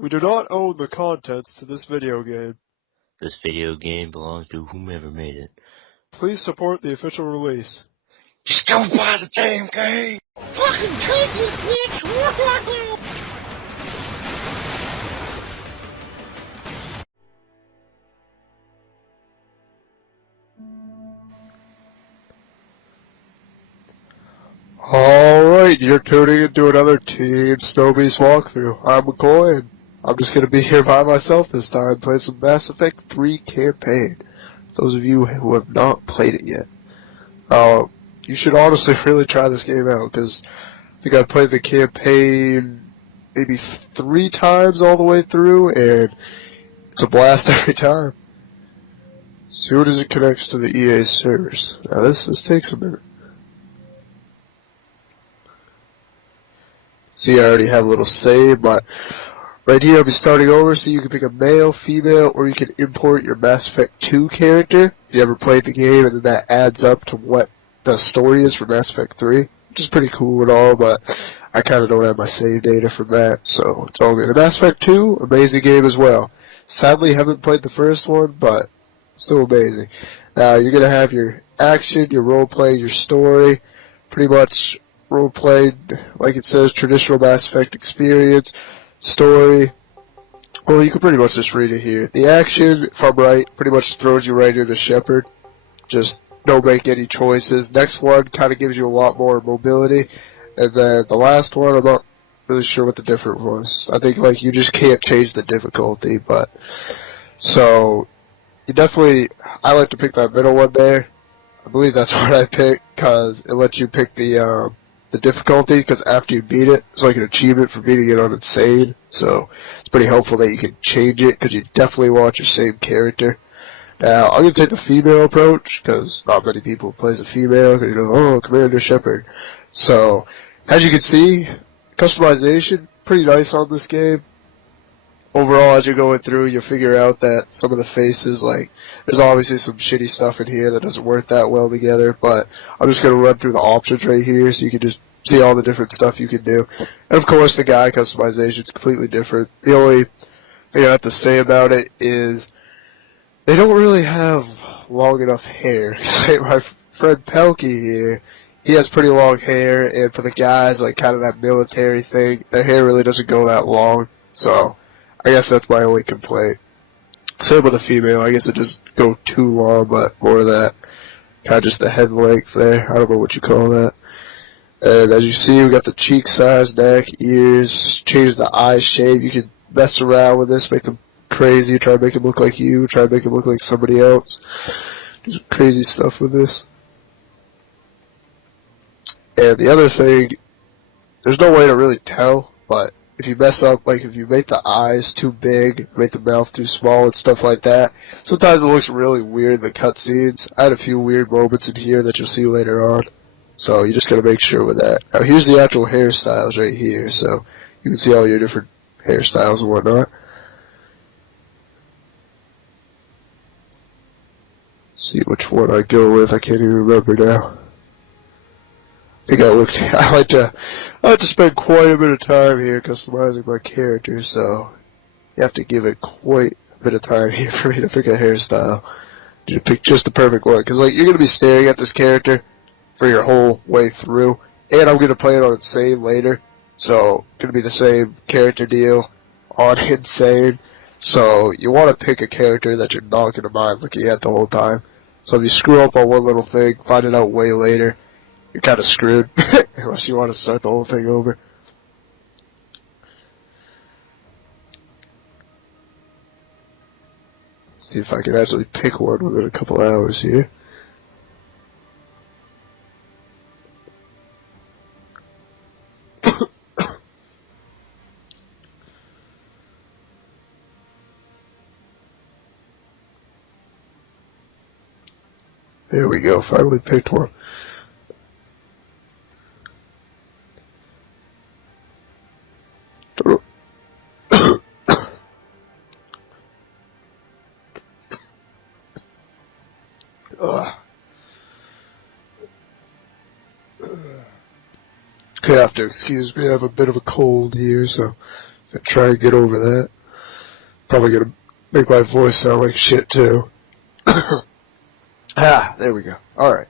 We do not own the contents to this video game. This video game belongs to whomever made it. Please support the official release. Just go buy the damn game! Fucking take it, bitch! Alright, you're tuning into another Team Snowbeast walkthrough. I'm McCoy, and I'm just going to be here by myself this time, playing some Mass Effect 3 campaign. Those of you who have not played it yet. You should honestly really try this game out, because I think I've played the campaign maybe 3 times all the way through, and it's a blast every time. Soon as it connects to the EA servers. Now this takes a minute. See, I already have a little save, but right here I'll be starting over, so you can pick a male, female, or you can import your Mass Effect 2 character if you ever played the game, and then that adds up to what the story is for Mass Effect 3, which is pretty cool and all, but I kind of don't have my save data for that, so it's all good. The Mass Effect 2, amazing game as well. Sadly, haven't played the first one, but still amazing. Now, you're going to have your action, your role-play, your story, pretty much role-played, like it says, traditional Mass Effect experience, story. Well, you can pretty much just read it here. The action, if I'm right, pretty much throws you right into Shepard. Just don't make any choices. Next one kind of gives you a lot more mobility. And then the last one, I'm not really sure what the difference was. I think, like, you just can't change the difficulty, but... So, you definitely... I like to pick that middle one there. I believe that's what I picked, because it lets you pick the difficulty, because after you beat it, it's like an achievement for beating it on Insane, so it's pretty helpful that you can change it, because you definitely want your same character. Now, I'm going to take the female approach, because not many people plays a female, because you know, oh, Commander Shepard. So, as you can see, customization, pretty nice on this game. Overall, as you're going through, you'll figure out that some of the faces, like, there's obviously some shitty stuff in here that doesn't work that well together, but I'm just going to run through the options right here so you can just see all the different stuff you can do. And of course, the guy customization is completely different. The only thing I have to say about it is they don't really have long enough hair. Like my friend Pelkey here, he has pretty long hair, and for the guys, like, kind of that military thing, their hair really doesn't go that long, so... I guess that's my only complaint. Same with the female, I guess it just go too long, but more of that, kind of just the head length there, I don't know what you call that. And as you see, we got the cheek size, neck, ears, change the eye shape, you can mess around with this, make them crazy, try to make them look like you, try to make them look like somebody else. Do some crazy stuff with this. And the other thing, there's no way to really tell, but if you mess up, like if you make the eyes too big, make the mouth too small and stuff like that, sometimes it looks really weird in the cutscenes. I had a few weird moments in here that you'll see later on, so you just gotta make sure with that. Now here's the actual hairstyles right here, so you can see all your different hairstyles and whatnot. See which one I go with, I can't even remember now. I think I like to spend quite a bit of time here customizing my character, so you have to give it quite a bit of time here for me to pick a hairstyle. To pick just the perfect one, because like you're gonna be staring at this character for your whole way through, and I'm gonna play it on Insane later, so it's gonna be the same character deal on Insane. So you want to pick a character that you're not gonna mind looking at the whole time. So if you screw up on one little thing, find it out way later, you're kind of screwed, unless you want to start the whole thing over. See if I can actually pick one within a couple hours here. There we go, finally picked one. You have to excuse me, I have a bit of a cold here, so I try and get over that. Probably gonna make my voice sound like shit too. There we go. Alright.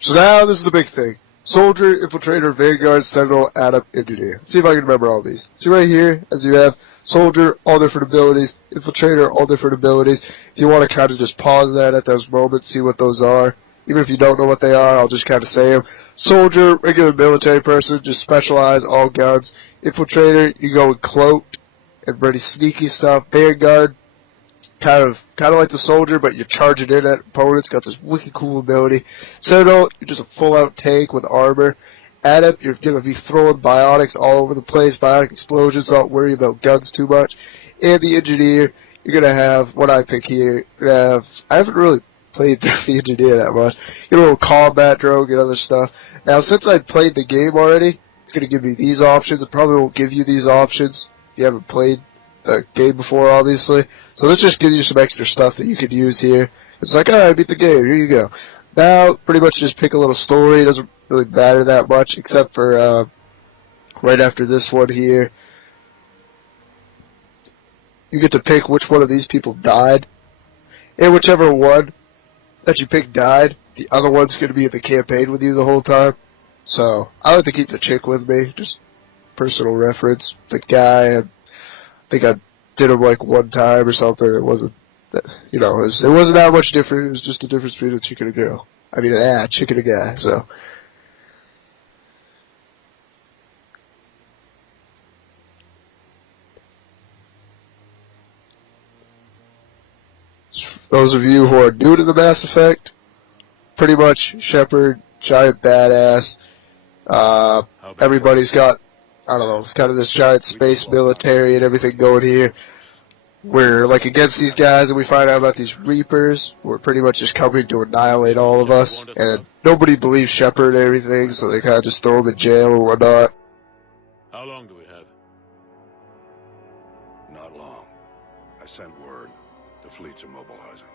So now this is the big thing. Soldier, Infiltrator, Vanguard, Sentinel, Adept, Engineer. Let's see if I can remember all these. See right here, as you have Soldier, all different abilities, Infiltrator, all different abilities. If you want to kind of just pause that at those moments, see what those are. Even if you don't know what they are, I'll just kind of say them. Soldier, regular military person, just specialize, all guns. Infiltrator, you go in cloaked and pretty sneaky stuff. Vanguard, kind of like the Soldier, but you're charging in at opponents. Got this wicked cool ability. Sentinel, you're just a full-out tank with armor. Adept, you're gonna be throwing biotics all over the place, biotic explosions. Don't worry about guns too much. And the Engineer, you're gonna have what I pick here. You're gonna have, I haven't really played the Engineer that much. Get a little combat drone, get other stuff. Now, since I played the game already, it's gonna give me these options. It probably won't give you these options if you haven't played the game before, obviously. So let's just give you some extra stuff that you could use here. It's like, alright, beat the game, here you go. Now, pretty much just pick a little story. It doesn't really matter that much, except for right after this one here. You get to pick which one of these people died. And whichever one that you pick died, the other one's going to be in the campaign with you the whole time. So, I like to keep the chick with me, just personal reference. The guy, I think I did him like one time or something. It wasn't, you know, it wasn't that much different. It was just the difference between a chick and a girl. I mean, chick and a guy, so. Those of you who are new to the Mass Effect, pretty much Shepard, giant badass. Everybody's got, I don't know, it's kind of this giant space military and everything going here. We're like against these guys, and we find out about these Reapers. We're pretty much just coming to annihilate all of us, and nobody believes Shepard and everything, so they kind of just throw him in jail or whatnot. How long do we have? Not long. I sent word. The fleets are mobilizing.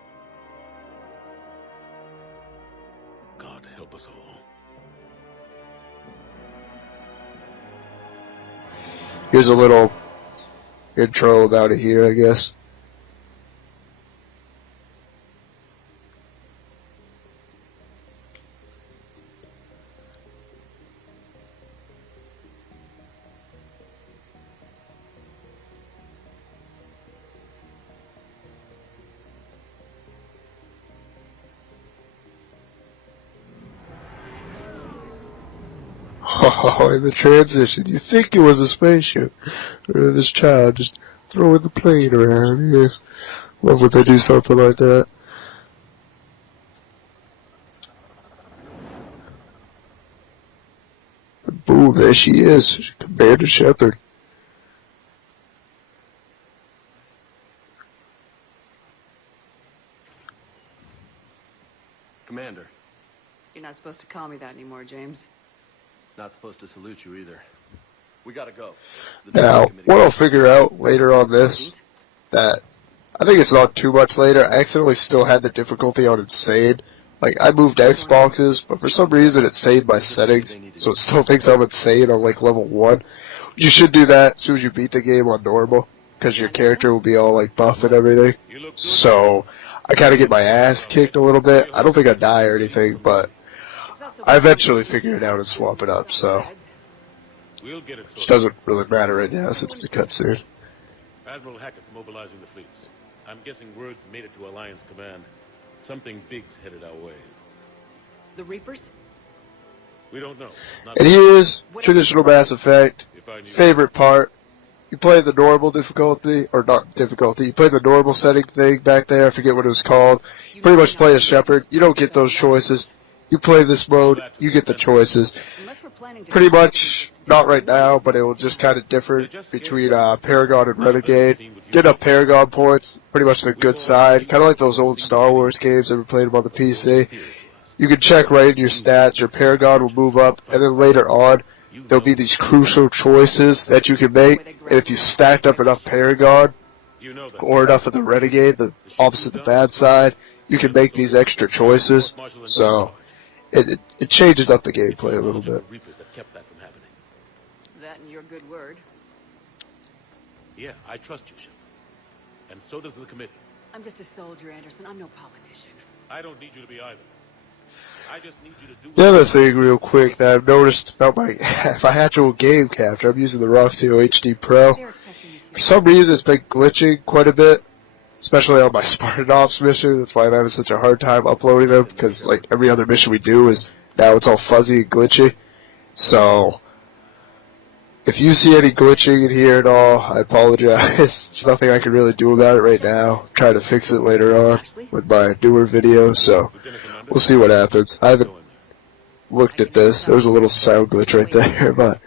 God help us all. Here's a little intro about it here, I guess. Oh, in the transition, you think it was a spaceship, or this child just throwing the plane around. Yes, love when they do something like that. And boom, there she is, Commander Shepard. Commander, You're not supposed to call me that anymore, James. not supposed to salute you either. We gotta go. Now, what I'll figure out later on this, that I think it's not too much later, I accidentally still had the difficulty on insane. Like, I moved Xboxes, but for some reason it saved my settings, so it still thinks I'm insane on like level 1. You should do that as soon as you beat the game on normal, because your character will be all like buff and everything. So, I kind of get my ass kicked a little bit. I don't think I die or anything, but I eventually figure it out and swap it up, so We'll get it it sorted. doesn't really matter right now since it's a cutscene. Admiral Hackett's mobilizing the fleets. I'm guessing word's made it to Alliance Command. Something big's headed our way. The Reapers? We don't know. Not And here's traditional Mass Effect. if I knew. Favorite part. You play the normal difficulty, or not difficulty, you play the normal setting thing back there, I forget what it was called. You pretty much play as Shepard, you don't get those choices. You play this mode, you get the choices. Unless we're planning to Pretty much, not right now, but it will just kind of differ between Paragon and Renegade. Get up Paragon points, pretty much the good side, kind of like those old Star Wars games that we played them on the PC. You can check right in your stats, your Paragon will move up, and then later on, there'll be these crucial choices that you can make, and if you stacked up enough Paragon, You know that. or enough of the Renegade, the opposite the bad side, you can make these extra choices, so it changes up the gameplay a little bit. Reapers that kept that from happening. that in your good word. Yeah, I trust you, Shepard. And so does the committee. I'm just a soldier, Anderson. I'm no politician. I don't need you to be either. I just need you to do The other thing, real quick, that I've noticed about my actual game capture, I'm using the Roxio HD Pro. They're expecting you to. For some reason, it's been glitching quite a bit, especially on my Spartan Ops mission. That's why I'm having such a hard time uploading them, because like every other mission we do is now it's all fuzzy and glitchy. So, if you see any glitching in here at all, I apologize. There's nothing I can really do about it right now. Try to fix it later on with my newer videos, so we'll see what happens. I haven't looked at this. There was a little sound glitch right there, but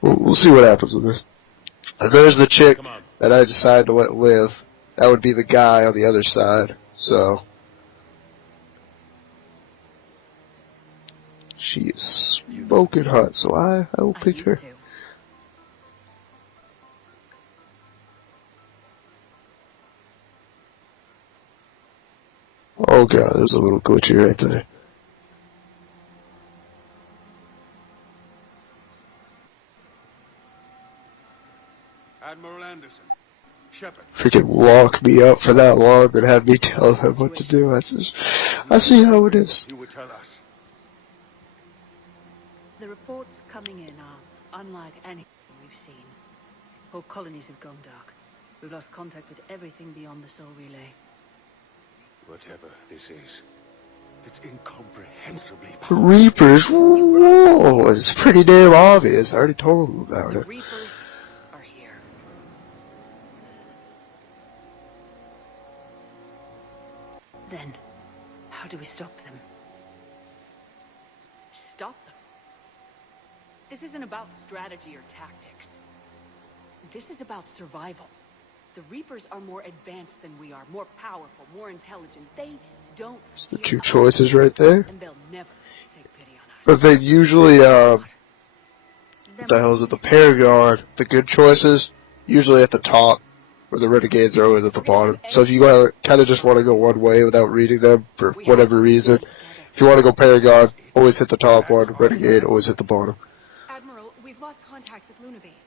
we'll see what happens with this. And there's the chick that I decided to let live. That would be the guy on the other side, so she is smoking hot, so I will pick her. Oh god, there's a little glitchy right there. Admiral Anderson. Shepard. Freaking lock me up for that long and have me tell them what to do. I see how it is. You would tell us. The reports coming in are unlike anything we've seen. Whole colonies have gone dark. We've lost contact with everything beyond the Soul Relay. Whatever this is, it's incomprehensibly The powerful. Reapers, whoa, it's pretty damn obvious. I already told them about The it. Reapers are here. Then, how do we stop them? Stop them. This isn't about strategy or tactics. This is about survival. The Reapers are more advanced than we are, more powerful, more intelligent. They don't It's the fear two us, choices right there. and they'll never take pity on us. But they usually, what the hell is it, the Paragon, the good choices, usually at the top, where the Renegades are always at the bottom. So if you kind of just want to go one way without reading them, for whatever reason, if you want to go Paragon, always hit the top one, Renegade, always hit the bottom. Admiral, we've lost contact with Luna Base.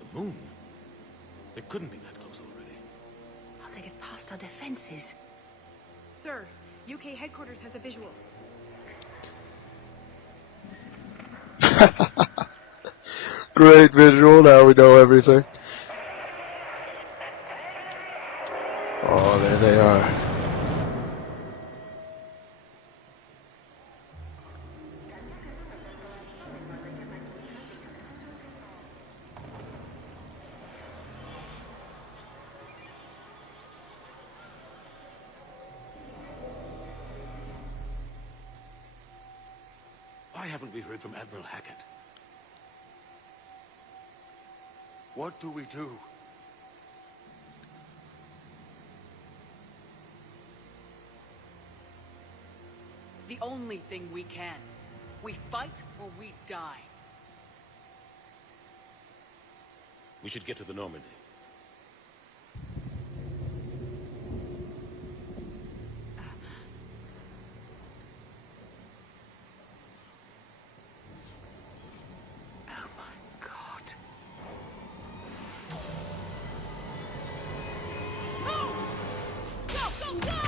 The moon? It couldn't be that close already. How'd they get past our defenses? Sir, UK headquarters has a visual. Great visual, now we know everything. Oh, there they are. Why haven't we heard from Admiral Hackett? What do we do? The only thing we can. We fight or we die. We should get to the Normandy. Oh my god. Go, go, go!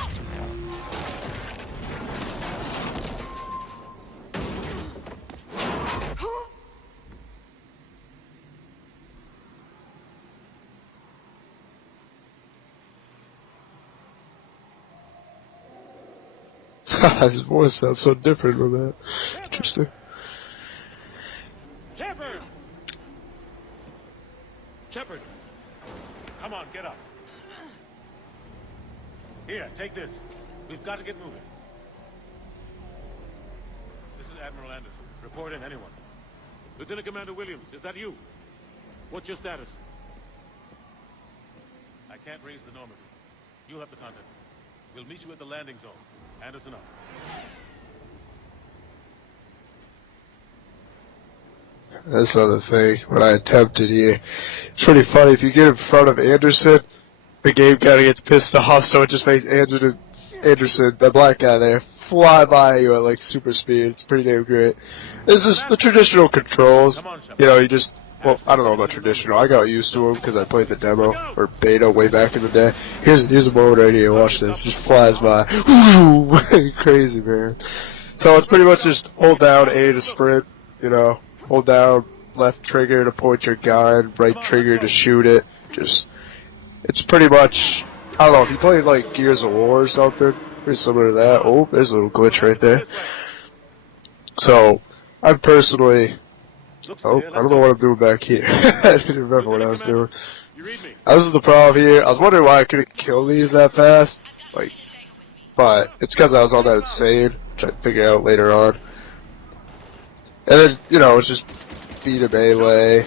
His voice sounds so different with that. Interesting. Shepard! Shepard! Come on, get up. Here, take this. We've got to get moving. This is Admiral Anderson. Report in, anyone. Lieutenant Commander Williams, is that you? What's your status? I can't raise the Normandy. You'll have to contact me. We'll meet you at the landing zone. Anderson out. That's another thing, when I attempted here. It's pretty funny, if you get in front of Anderson, the game kinda gets pissed off, so it just makes Anderson, the black guy there, fly by you at like super speed. It's pretty damn great. This is the traditional controls. You know, you just Well, I don't know about traditional. I got used to them because I played the demo or beta way back in the day. Here's a moment right here. Watch this. Just flies by. Crazy, man. So it's pretty much just hold down A to sprint. You know, hold down left trigger to point your gun, right trigger to shoot it. Just it's pretty much. I don't know if you played like Gears of War or something. Pretty similar to that. Oh, there's a little glitch right there. So I personally. Oh, I don't know what I'm doing back here. I didn't remember what I was doing. This is the problem here. I was wondering why I couldn't kill these that fast. Like, but it's because I was on that insane, which I figure out later on. And then, you know, it's just beat a melee. I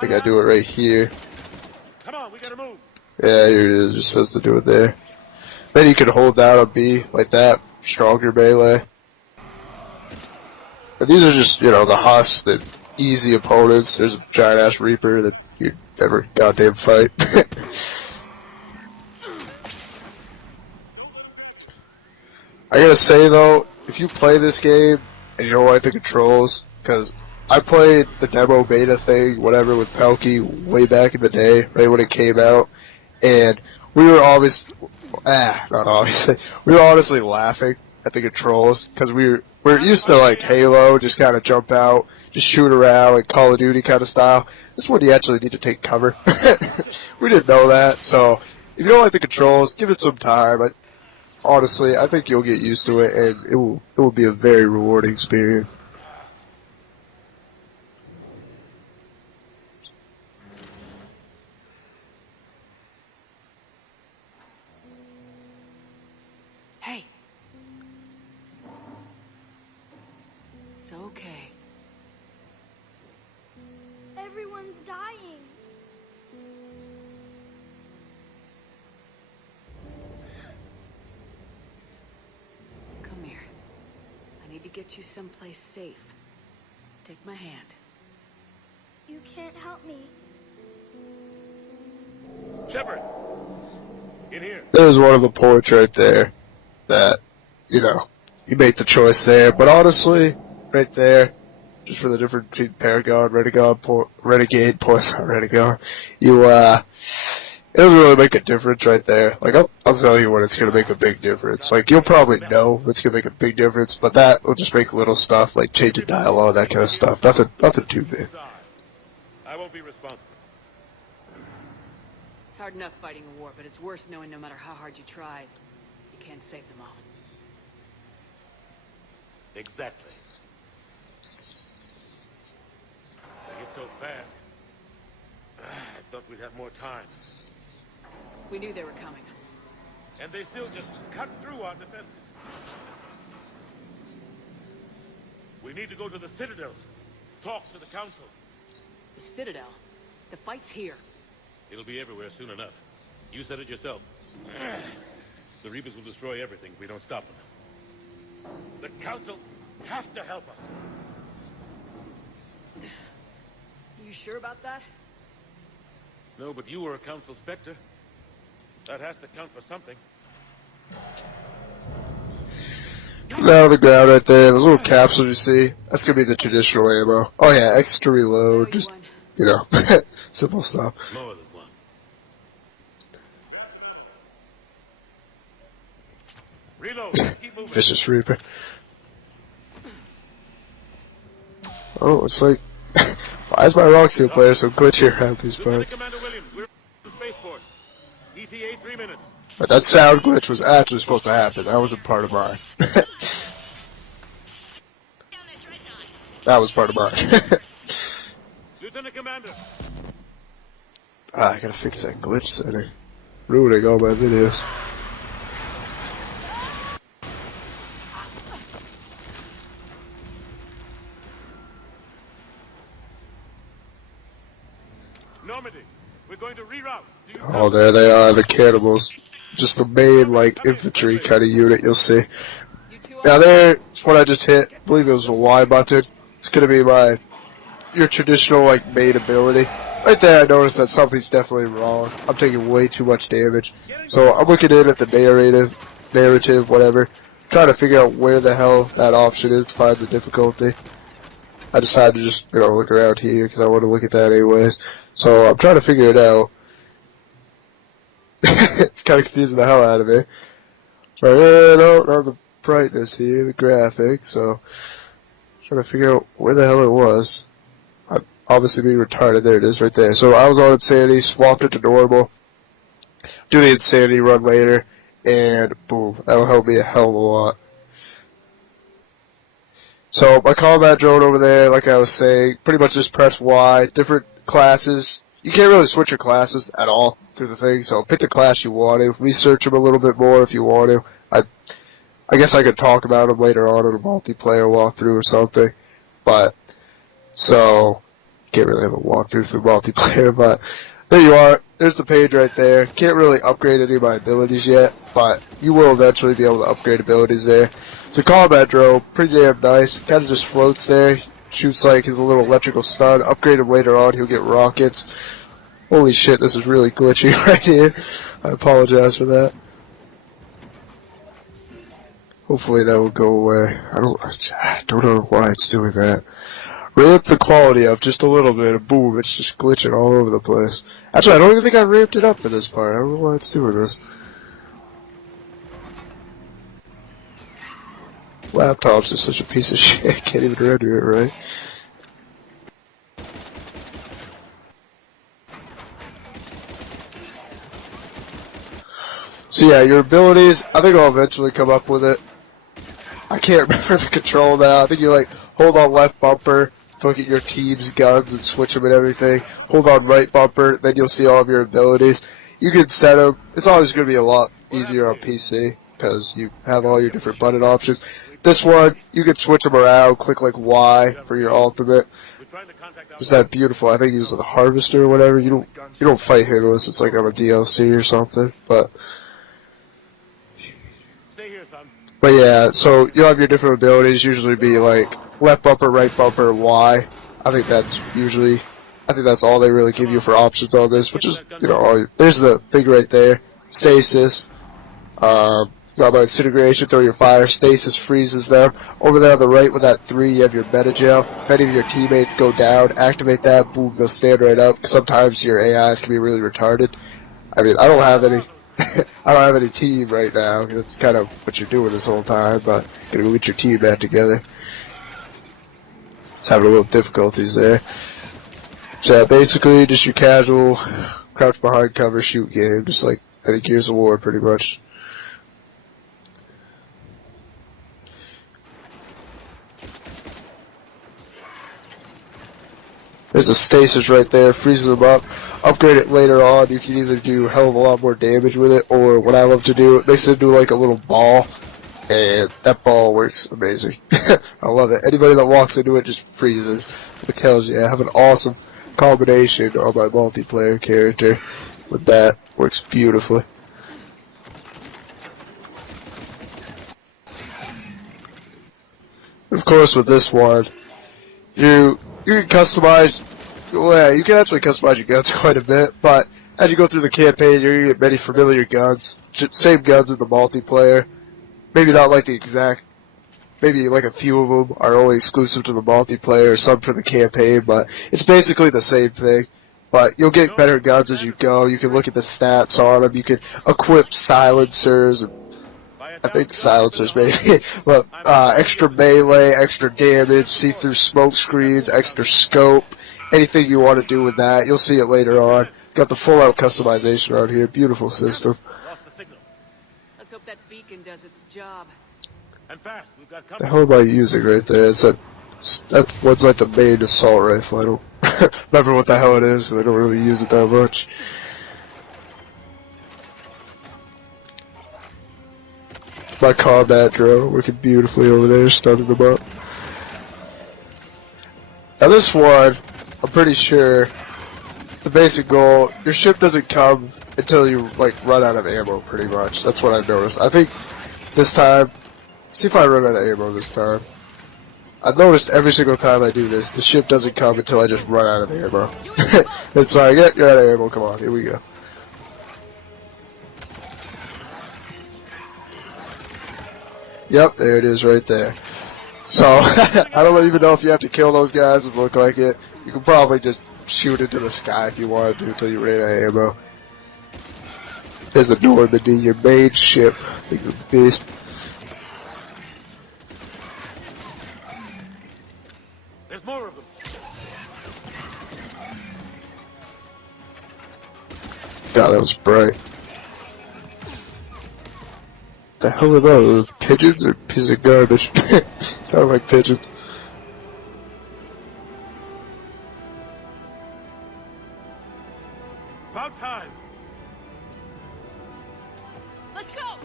think I do it right here. Come on, we gotta move. Yeah, here it is. It just says to do it there. Then you can hold down a B like that. Stronger melee. And these are just, you know, the Huss, the easy opponents. There's a giant-ass Reaper that you'd never goddamn fight. I gotta say, though, if you play this game and you don't like the controls, because I played the demo beta thing, whatever, with Pelkey way back in the day, right when it came out, and we were we were honestly laughing at the controls, because we're used to like Halo, just kind of jump out, just shoot around, like Call of Duty kind of style. This one you actually need to take cover. We didn't know that, so if you don't like the controls, give it some time. Honestly, I think you'll get used to it, and it will be a very rewarding experience. Hey. It's okay. Everyone's dying. Come here. I need to get you someplace safe. Take my hand. You can't help me. Shepard! In here. There's one of the points right there that, you know, you make the choice there. But honestly, right there, just for the difference between Paragon, Renegade, Poison, Renegade, it doesn't really make a difference right there. Like, I'll tell you when it's going to make a big difference. Like, you'll probably know it's going to make a big difference, but that will just make little stuff, like changing dialogue, that kind of stuff. Nothing too big. I won't be responsible. It's hard enough fighting a war, but it's worse knowing no matter how hard you try, you can't save them all. Exactly. They get so fast. I thought we'd have more time. We knew they were coming. And they still just cut through our defenses. We need to go to the Citadel. Talk to the Council. The Citadel? The fight's here. It'll be everywhere soon enough. You said it yourself. The Reapers will destroy everything if we don't stop them. The Council has to help us. You sure about that? No, but you were a Council Spectre. That has to count for something. Down on the ground right there, those little capsules you see, that's gonna be the traditional ammo. Oh yeah, extra reload, just, you know, simple stuff. More than one. Reload, let's keep moving. Vicious Reaper. Oh, it's like, why is my Roxio player so glitchy around these Lieutenant parts? Commander Williams, we're at the spaceport. ETA 3 minutes. But that sound glitch was actually supposed to happen. That wasn't part of mine. That was part of mine. Lieutenant Commander. I gotta fix that glitch setting. Ruining all my videos. Normandy, we're going to reroute. Do you Oh, there they are, the cannibals. Just the main, like, infantry kind of unit you'll see. Now there's what I just hit. I believe it was a Y button. It's gonna be your traditional, like, main ability. Right there I noticed that something's definitely wrong. I'm taking way too much damage. So I'm looking in at the narrative, whatever. Trying to figure out where the hell that option is to find the difficulty. I decided to just, look around here because I want to look at that anyways. So I'm trying to figure it out. It's kind of confusing the hell out of me. But no, not the brightness here, the graphics. So I'm trying to figure out where the hell it was. I'm obviously being retarded. There it is, right there. So I was on insanity, swapped it to normal. Do the insanity run later, and boom, that'll help me a hell of a lot. So my combat drone over there, like I was saying, pretty much just press Y, different classes. You can't really switch your classes at all through the thing, so pick the class you want to. Research them a little bit more if you want to. I guess I could talk about them later on in a multiplayer walkthrough or something. But, so, you can't really have a walkthrough through multiplayer, but there you are. There's the page right there. Can't really upgrade any of my abilities yet, but you will eventually be able to upgrade abilities there. So combat drone, pretty damn nice. Kind of just floats there. Shoots like his little electrical stun. Upgrade him later on, he'll get rockets. Holy shit, this is really glitchy right here. I apologize for that. Hopefully that will go away. I don't know why it's doing that. Ramp the quality up just a little bit, and boom, it's just glitching all over the place. Actually, I don't even think I ramped it up for this part. I don't know why it's doing this. Laptop's just such a piece of shit. I can't even render it right. So yeah, your abilities, I think I'll eventually come up with it. I can't remember the control now. I think you hold on left bumper to look at your team's guns and switch them and everything. Hold on right bumper, then you'll see all of your abilities. You can set them. It's always going to be a lot easier on PC because you have all your different button options. This one, you can switch them around. Click like Y for your ultimate. Is that beautiful? I think he was the harvester or whatever. You don't fight him unless it's like on a DLC or something. But yeah, so you'll have your different abilities. Usually be like left bumper, right bumper, Y. I think that's all they really give you for options on this, which is there's the thing right there. Stasis. Got my incineration, throw your fire, stasis freezes them. Over there on the right with that 3, you have your metagel. If any of your teammates go down, activate that, boom, they'll stand right up. Sometimes your AIs can be really retarded. I mean, I don't have any I don't have any team right now. That's kind of what you're doing this whole time, but gotta go get your team back together. It's having a little difficulties there. So yeah, basically just your casual crouch behind cover shoot game, just like any Gears of War pretty much. There's a stasis right there, freezes them up. Upgrade it later on, you can either do a hell of a lot more damage with it, or what I love to do, they said do like a little ball, and that ball works amazing. I love it. Anybody that walks into it just freezes. It tells you, I have an awesome combination on my multiplayer character with that. Works beautifully. Of course, with this one, you can customize. Well, yeah, you can actually customize your guns quite a bit, but as you go through the campaign, you're gonna get many familiar guns. Same guns in the multiplayer. Maybe not like the exact. Maybe like a few of them are only exclusive to the multiplayer, or some for the campaign, but it's basically the same thing. But you'll get better guns as you go. You can look at the stats on them. You can equip silencers and I think silencers maybe, but extra melee, extra damage, see-through smoke screens, extra scope, anything you want to do with that, you'll see it later on. It's got the full-out customization around here, beautiful system. Let's hope that beacon does its job. And fast, we've got The hell am I using right there? That one's like the main assault rifle. I don't remember what the hell it is, I don't really use it that much. My combat drone working beautifully over there, stunning them up. Now this one, I'm pretty sure, the basic goal, your ship doesn't come until you run out of ammo pretty much. That's what I've noticed. I think this time, see if I run out of ammo this time. I've noticed every single time I do this, the ship doesn't come until I just run out of ammo. It's like, yeah, you're out of ammo, come on, here we go. Yep, there it is right there. So, I don't even know if you have to kill those guys, doesn't look like it. You can probably just shoot into the sky if you wanted to until you ran out of ammo. There's the Normandy, your main ship. Thing's a beast. There's more of them. God, that was bright. The hell are those? Pigeons or piece of garbage? Sound like pigeons. About time. Let's go!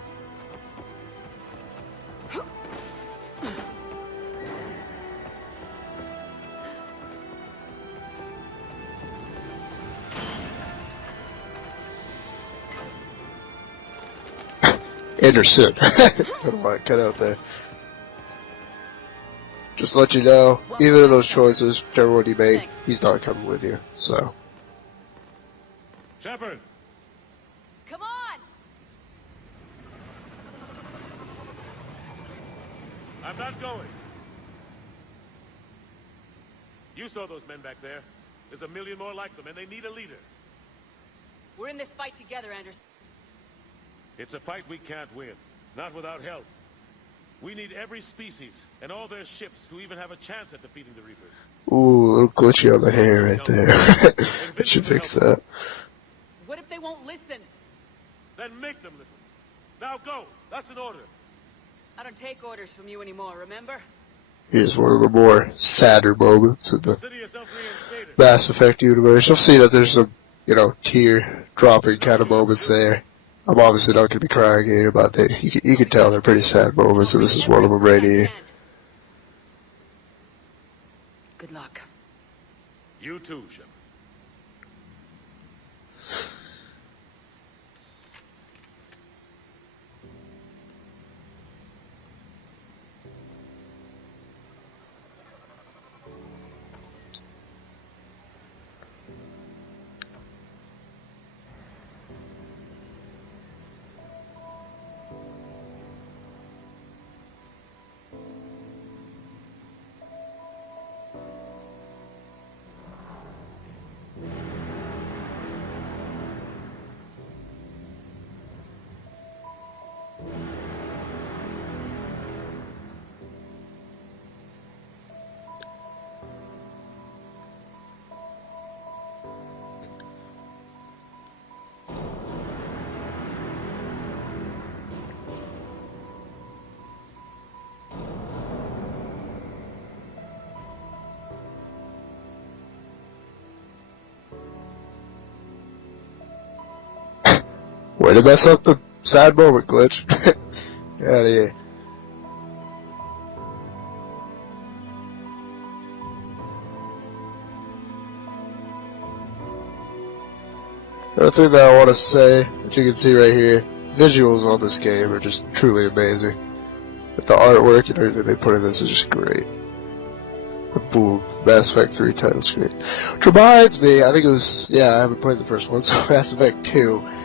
Anderson. Don't want to cut out there. Just to let you know, either of those choices, whichever one you make, he's not coming with you. So. Shepard. Come on! I'm not going. You saw those men back there. There's a million more like them, and they need a leader. We're in this fight together, Anderson. It's a fight we can't win. Not without help. We need every species and all their ships to even have a chance at defeating the Reapers. Ooh, a little glitchy on the hair right there. I should fix that. What if they won't listen? Then make them listen. Now go. That's an order. I don't take orders from you anymore, remember? Here's one of the more sadder moments in the Consider yourself reinstated. Mass Effect universe. You'll see that there's some, tear dropping kind of moments there. I'm obviously not going to be crying here, but you can tell they're pretty sad moments, and this is one of them right here. Good luck. You too, Shepard. Way to mess up the sad moment, Glitch. Get out of here. Another thing that I want to say, that you can see right here, visuals on this game are just truly amazing. But the artwork and everything they put in this is just great. The boom, Mass Effect 3 title screen. Which reminds me, I think it was, I haven't played the first one, so Mass Effect 2.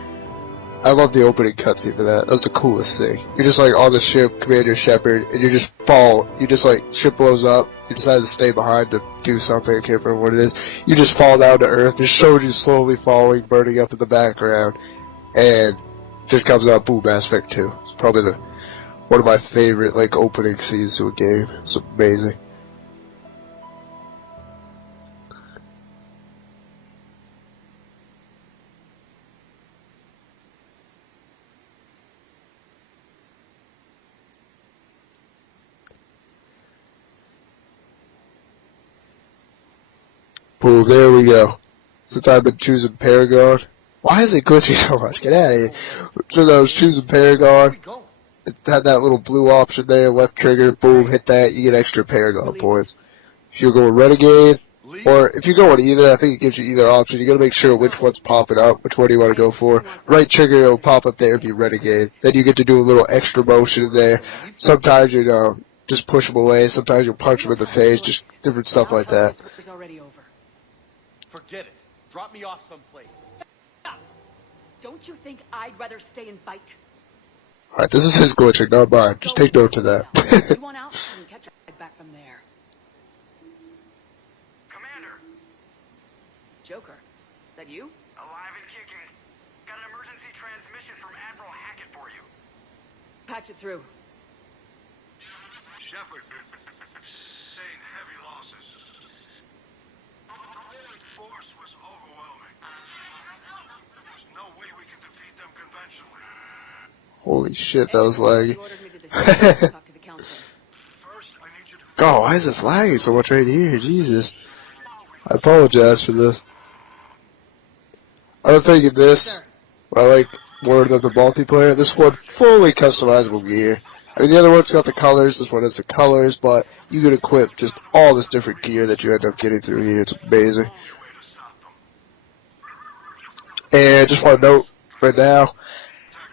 I love the opening cutscene for that. That was the coolest thing. You're just like on the ship, Commander Shepard, and you just fall. You just like, ship blows up. You decide to stay behind to do something. I can't remember what it is. You just fall down to Earth. It shows you slowly falling, burning up in the background, and just comes out, boom, Mass Effect 2. It's probably one of my favorite like opening scenes to a game. It's amazing. Boom, there we go. Since I've been choosing Paragon. Why is it glitchy so much? Get out of here. Since I was choosing Paragon, it had that little blue option there, left trigger, boom, hit that, you get extra Paragon points. If you're going Renegade, or if you're going either, I think it gives you either option. You gotta make sure which one's popping up, which one do you want to go for. Right trigger, it'll pop up there and be Renegade. Then you get to do a little extra motion in there. Sometimes, just push them away. Sometimes you'll punch them in the face, just different stuff like that. Forget it. Drop me off someplace. Don't you think I'd rather stay and fight? Alright, this is his glitching, not mine. Just take note of that. If you want out, you can catch a ride back from there. Commander, Joker, that you? alive and kicking. Got an emergency transmission from Admiral Hackett for you. Patch it through. Shepard, saying heavy losses. The force was overwhelming. There's no way we can defeat them conventionally. Holy shit, that was laggy. He ordered me to the station to talk to the council. First, I need you to... God, why is this lagging so much right here? Jesus. I apologize for this. Other thing in this, what I like more than the multiplayer, this one, fully customizable gear. I mean, the other one's got the colors, this one has the colors, but you can equip just all this different gear that you end up getting through here. It's amazing. And just want to note right now,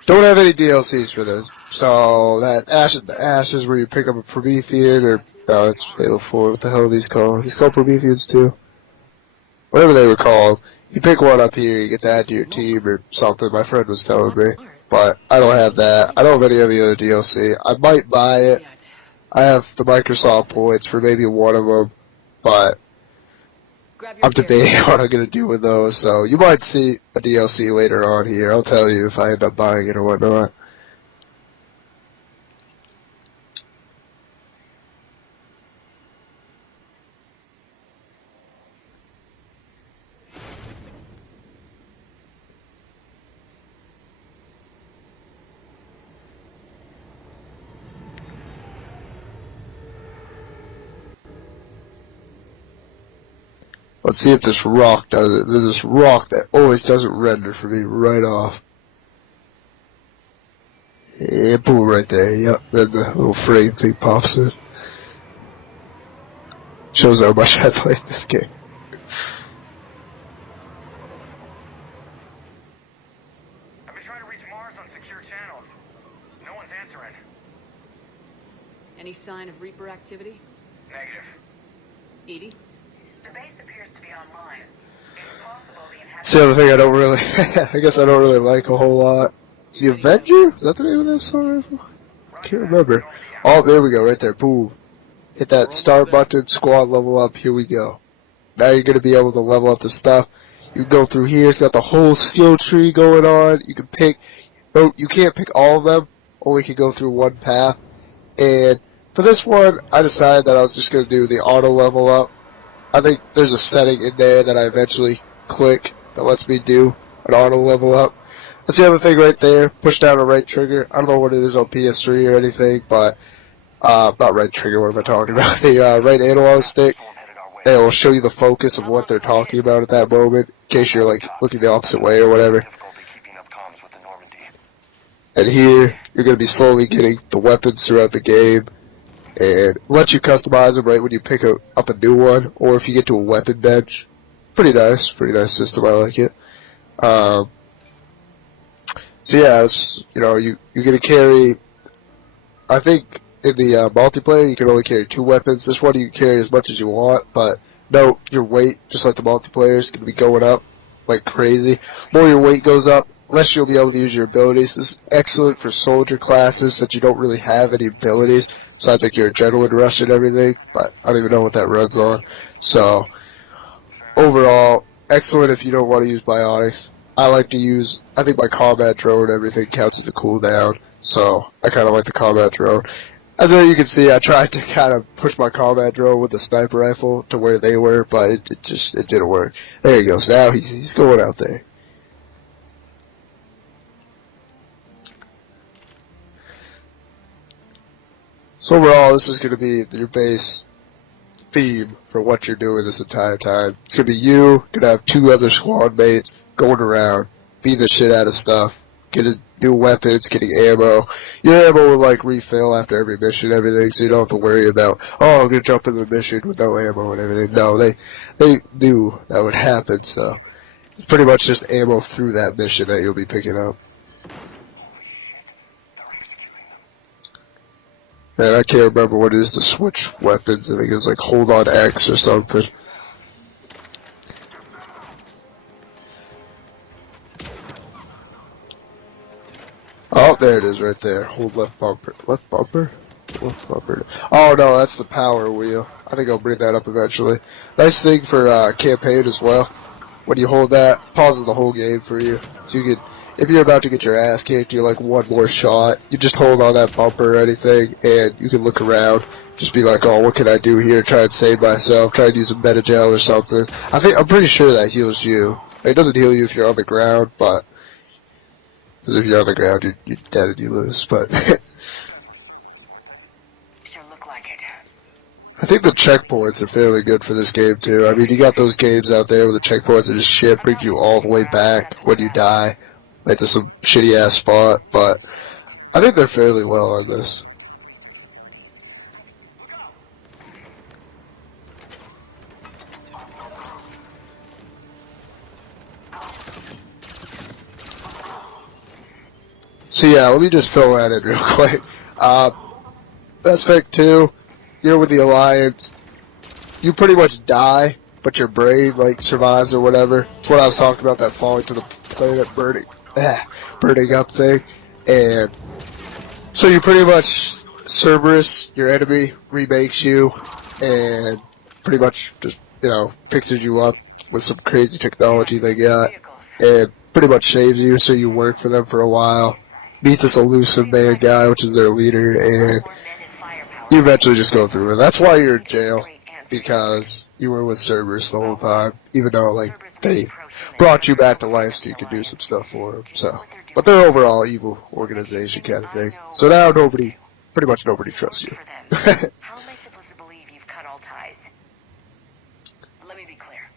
don't have any DLCs for this. So that Ashes where you pick up a Promethean, or no, it's Halo 4. What the hell are these called? These called Prometheans too. Whatever they were called. You pick one up here, you get to add to your team or something. My friend was telling me, but I don't have that. I don't have any of the other DLC. I might buy it. I have the Microsoft points for maybe one of them, but I'm debating what I'm going to do with those, so you might see a DLC later on here. I'll tell you if I end up buying it or whatnot. Let's see if this rock does it. There's this rock that always doesn't render for me right off. Yeah, boom, right there. Yep, then the little frame thing pops in. Shows how much I played this game. I've been trying to reach Mars on secure channels. No one's answering. Any sign of Reaper activity? Negative. Edie? The base appears to be online. It's possible the inhabitants... See, the other thing I don't really, I guess I don't really like a whole lot. The Avenger? Is that the name of that song? I can't remember. Oh, there we go, right there. Boom. Hit that start button, squad level up, here we go. Now you're going to be able to level up the stuff. You can go through here, it's got the whole skill tree going on. You can pick, no, you can't pick all of them, only can go through one path. And for this one, I decided that I was just going to do the auto level up. I think there's a setting in there that I eventually click that lets me do an auto level up. That's the other thing right there. Push down the right trigger. I don't know what it is on PS3 or anything, but not right trigger. What am I talking about? The right analog stick. It will show you the focus of what they're talking about at that moment, in case you're like looking the opposite way or whatever. And here, you're going to be slowly getting the weapons throughout the game. And let you customize them right when you pick up a new one, or if you get to a weapon bench. Pretty nice system, I like it. So yeah, it's, you know, you're gonna carry, I think in the multiplayer you can only carry 2 weapons. This one you can carry as much as you want, but note your weight, just like the multiplayer, is gonna be going up like crazy. The more your weight goes up, less you'll be able to use your abilities. This is excellent for soldier classes that you don't really have any abilities. Besides, like your adrenaline rush and everything, but I don't even know what that runs on. So, overall, excellent if you don't want to use biotics. I like to use, I think my combat drone and everything counts as a cooldown, so I kind of like the combat drone. As you can see, I tried to kind of push my combat drone with the sniper rifle to where they were, but it didn't work. There he goes. Now he's going out there. So overall, this is going to be your base theme for what you're doing this entire time. It's going to be you, going to have 2 other squad mates going around, beating the shit out of stuff, getting new weapons, getting ammo. Your ammo will like refill after every mission and everything, so you don't have to worry about, oh, I'm going to jump into the mission with no ammo and everything. No, they knew that would happen, so it's pretty much just ammo through that mission that you'll be picking up. And I can't remember what it is to switch weapons. I think it was like hold on X or something. Oh, there it is right there. Hold left bumper. Left bumper? Left bumper. Oh no, that's the power wheel. I think I'll bring that up eventually. Nice thing for campaign as well. When you hold that, pauses the whole game for you. So you can, if you're about to get your ass kicked, you're like one more shot. You just hold on that bumper or anything, and you can look around. Just be like, oh, what can I do here? Try and save myself. Try and use a meta-gel or something. I'm pretty sure that heals you. It doesn't heal you if you're on the ground, but because if you're on the ground, you're dead and you lose. But Sure look like it. I think the checkpoints are fairly good for this game too. I mean, you got those games out there where the checkpoints are just shit, brings you all the way back when you die, like to some shitty ass spot. But I think they're fairly well on this. So yeah, let me just fill that in real quick. Aspect 2, you're with the Alliance. You pretty much die, but your brain, like, survives or whatever. That's what I was talking about, that falling to the planet burning up thing. And so you pretty much, Cerberus, your enemy, remakes you, and pretty much just, you know, fixes you up with some crazy technology they got, and pretty much saves you, so you work for them for a while. Meet this elusive bad guy, which is their leader, and you eventually just go through it. That's why you're in jail, because you were with Cerberus the whole time, even though, like, they brought you back to life so you could do some stuff for them, so. But they're overall evil organization kind of thing. So now pretty much nobody trusts you. How am I supposed to believe you've cut all ties? Let me be clear.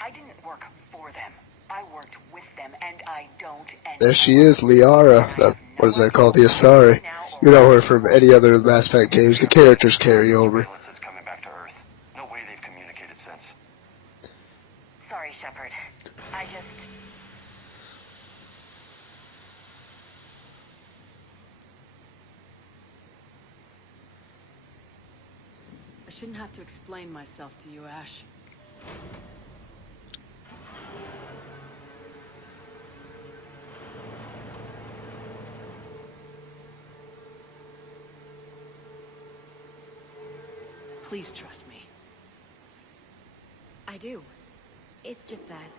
I didn't work for them. I worked with them, and I don't anymore. There she is, Liara. What is that called? The Asari. You know her from any other Mass Effect games. The characters carry over. Coming back to Earth. No way they've communicated since. Sorry, Shepard. I shouldn't have to explain myself to you, Ash. Please trust me. I do. It's just that.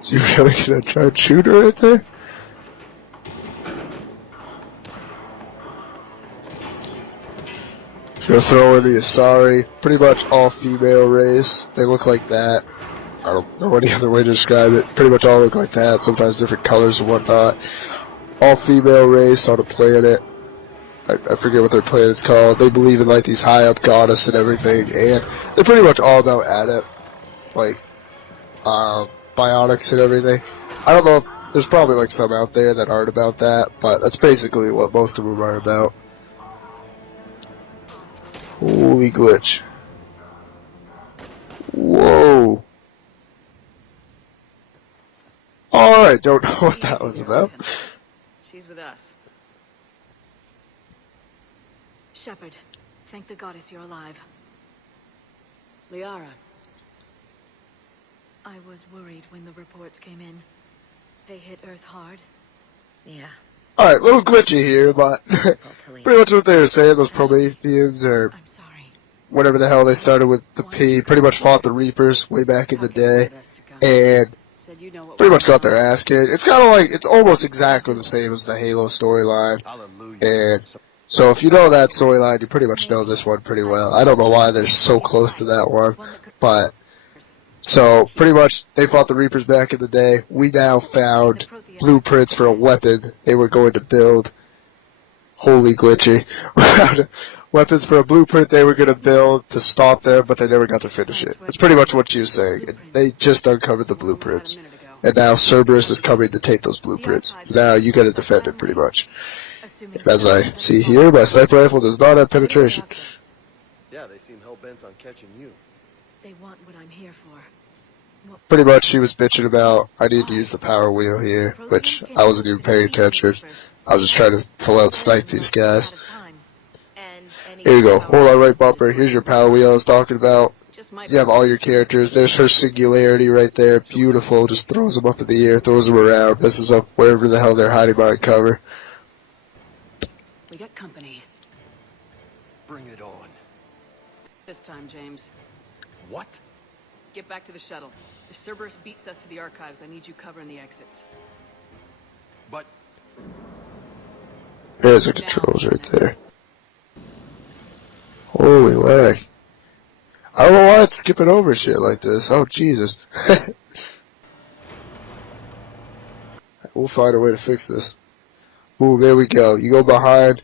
Is you really gonna try and shoot her right there? Gonna throw in the Asari. Pretty much all female race. They look like that. I don't know any other way to describe it. Pretty much all look like that. Sometimes different colors and whatnot. All female race on a planet. I forget what their planet's called. They believe in like these high up goddess and everything, and they're pretty much all about adept, like bionics and everything. I don't know if there's probably like some out there that aren't about that, but that's basically what most of them are about. Holy glitch. Whoa. Alright, don't know what that was about. She's with us. Shepard, thank the goddess you're alive. Liara. I was worried when the reports came in. They hit Earth hard. Yeah. Alright, a little glitchy here, but pretty much what they were saying, those Prometheans, or whatever the hell they started with the P, pretty much fought the Reapers way back in the day, and pretty much got their ass kicked. It's kind of like, it's almost exactly the same as the Halo storyline, and so if you know that storyline, you pretty much know this one pretty well. I don't know why they're so close to that one, but so pretty much they fought the Reapers back in the day. We now found blueprints for a weapon they were going to build. Holy glitchy. Weapons for a blueprint they were going to build to stop them, but they never got to finish it. That's pretty much what she was saying. They just uncovered the blueprints. And now Cerberus is coming to take those blueprints. So now you got to defend it pretty much. And as I see here, my sniper rifle does not have penetration. Yeah, they seem hell-bent on catching you. They want what I'm here for. Pretty much she was bitching about, I need to use the power wheel here, which I wasn't even paying attention. I was just trying to full out snipe these guys. Here you go, hold on right bumper, here's your power wheel I was talking about. Just might You have all your characters. There's her singularity right there. Beautiful. Just throws them up in the air, throws them around, messes up wherever the hell they're hiding behind cover. We got company. Bring it on. This time, James. What? Get back to the shuttle. If Cerberus beats us to the archives, I need you covering the exits. But... There's the controls right there. Holy lag. I don't know why it's skipping over shit like this. Oh, Jesus. We'll find a way to fix this. Ooh, there we go. You go behind.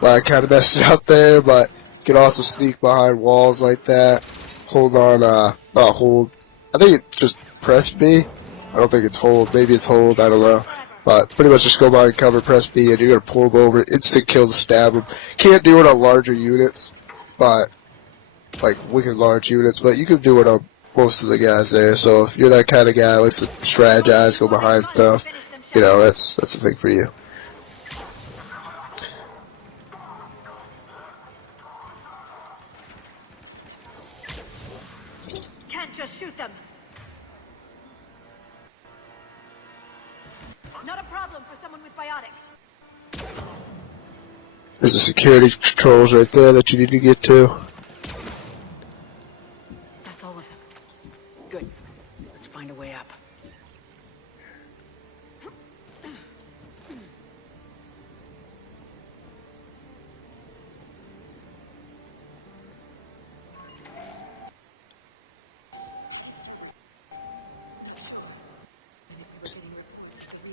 Well, I kind of messed it up there, but you can also sneak behind walls like that. Hold on, not hold. I think it's just press B. I don't think it's hold. Maybe it's hold. I don't know. But pretty much just go behind cover, press B, and you're going to pull them over. Instant kill to stab them. Can't do it on larger units, but like wicked large units, but you can do it on most of the guys there. So if you're that kind of guy who likes to strategize, go behind stuff, you know, that's the thing for you. Can't just shoot them. Not a problem for someone with biotics. There's the security controls right there that you need to get to. That's all of them. Good. Let's find a way up.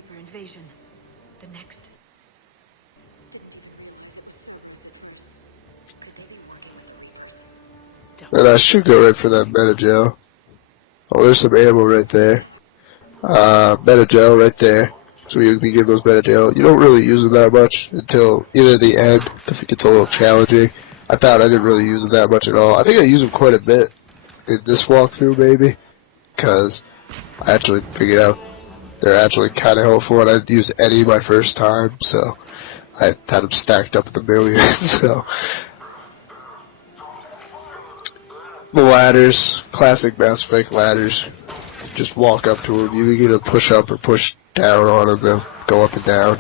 For invasion. The next. And I should go right for that meta gel. Oh, there's some ammo right there. Meta gel right there. So you can get those meta gel. You don't really use them that much until either the end, because it gets a little challenging. I found I didn't really use them that much at all. I think I used them quite a bit in this walkthrough, maybe, because I actually figured out they're actually kind of helpful, and I didn't use any my first time, so I had them stacked up at the million. So the ladders, classic Mass Effect ladders. Just walk up to them. You can either push up or push down on them. They'll go up and down.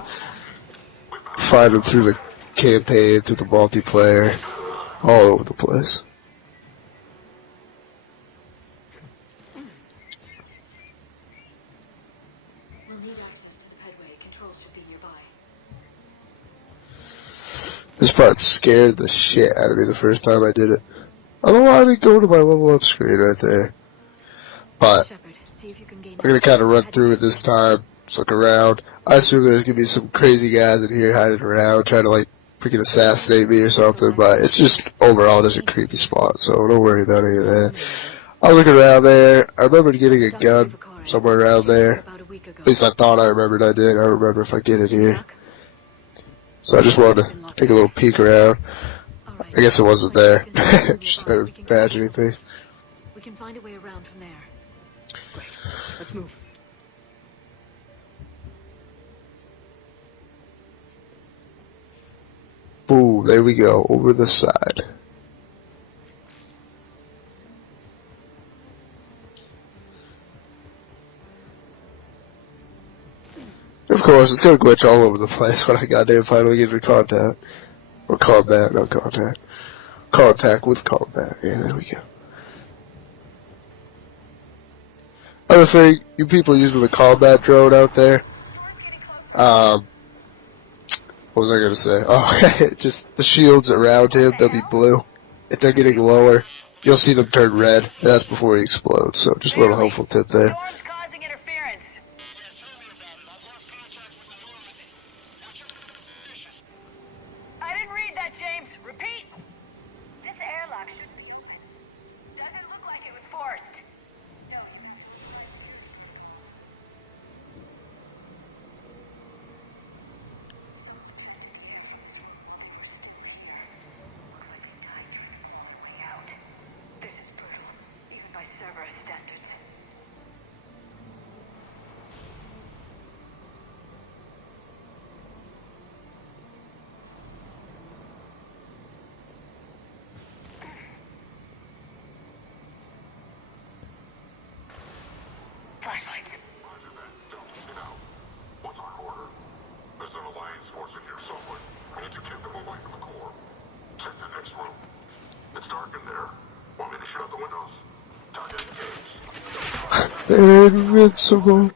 Find them through the campaign, through the multiplayer, all over the place. We'll need access to the pedway. Controls should be nearby. This part scared the shit out of me the first time I did it. I don't know why I didn't go to my level up screen right there. But Shepard, see if you can gain we're going to kind of run through it this time. Let's look around. I assume there's going to be some crazy guys in here hiding around trying to like freaking assassinate me or something. But it's just overall just a creepy spot. So don't worry about any of that. I was looking around there. I remembered getting a gun somewhere around there. At least I thought I remembered I did. I don't remember if I get it here. So I just wanted to take a little peek around. I guess it wasn't there. Just kind of imagining things. We can find a way around from there. Great. Let's move. Boom, there we go, over the side. Of course, it's gonna glitch all over the place when I goddamn finally get to contact. Or combat, not contact. Contact with combat. Yeah, there we go. Other thing, you people using the combat drone out there, what was I gonna say? Oh, just the shields around him, they'll be blue. If they're getting lower, you'll see them turn red, and that's before he explodes, so just a little helpful tip there. Storm's causing interference. I didn't read that, James. Repeat. This airlock doesn't look like it was forced. This is brutal, even by Cerberus standards. next room. It's dark in there. Want me to shut the windows? Target engaged. They're invincible.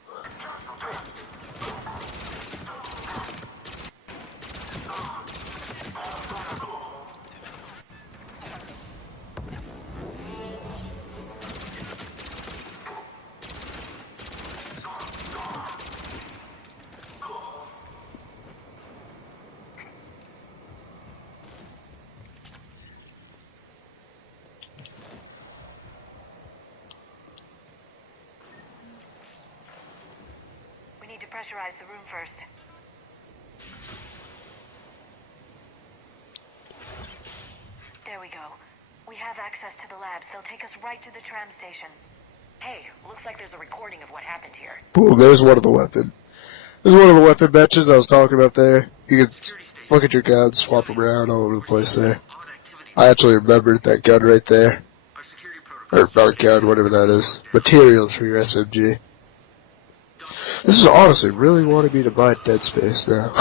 We need to pressurize the room first. There we go. We have access to the labs. They'll take us right to the tram station. Hey, looks like there's a recording of what happened here. Boom, there's one of the weapon. There's one of the weapon benches I was talking about there. You can look at your guns, swap them around all over the place there. I actually remembered that gun right there. Or not gun, whatever that is. Materials for your SMG. This is honestly really wanting me to buy Dead Space now.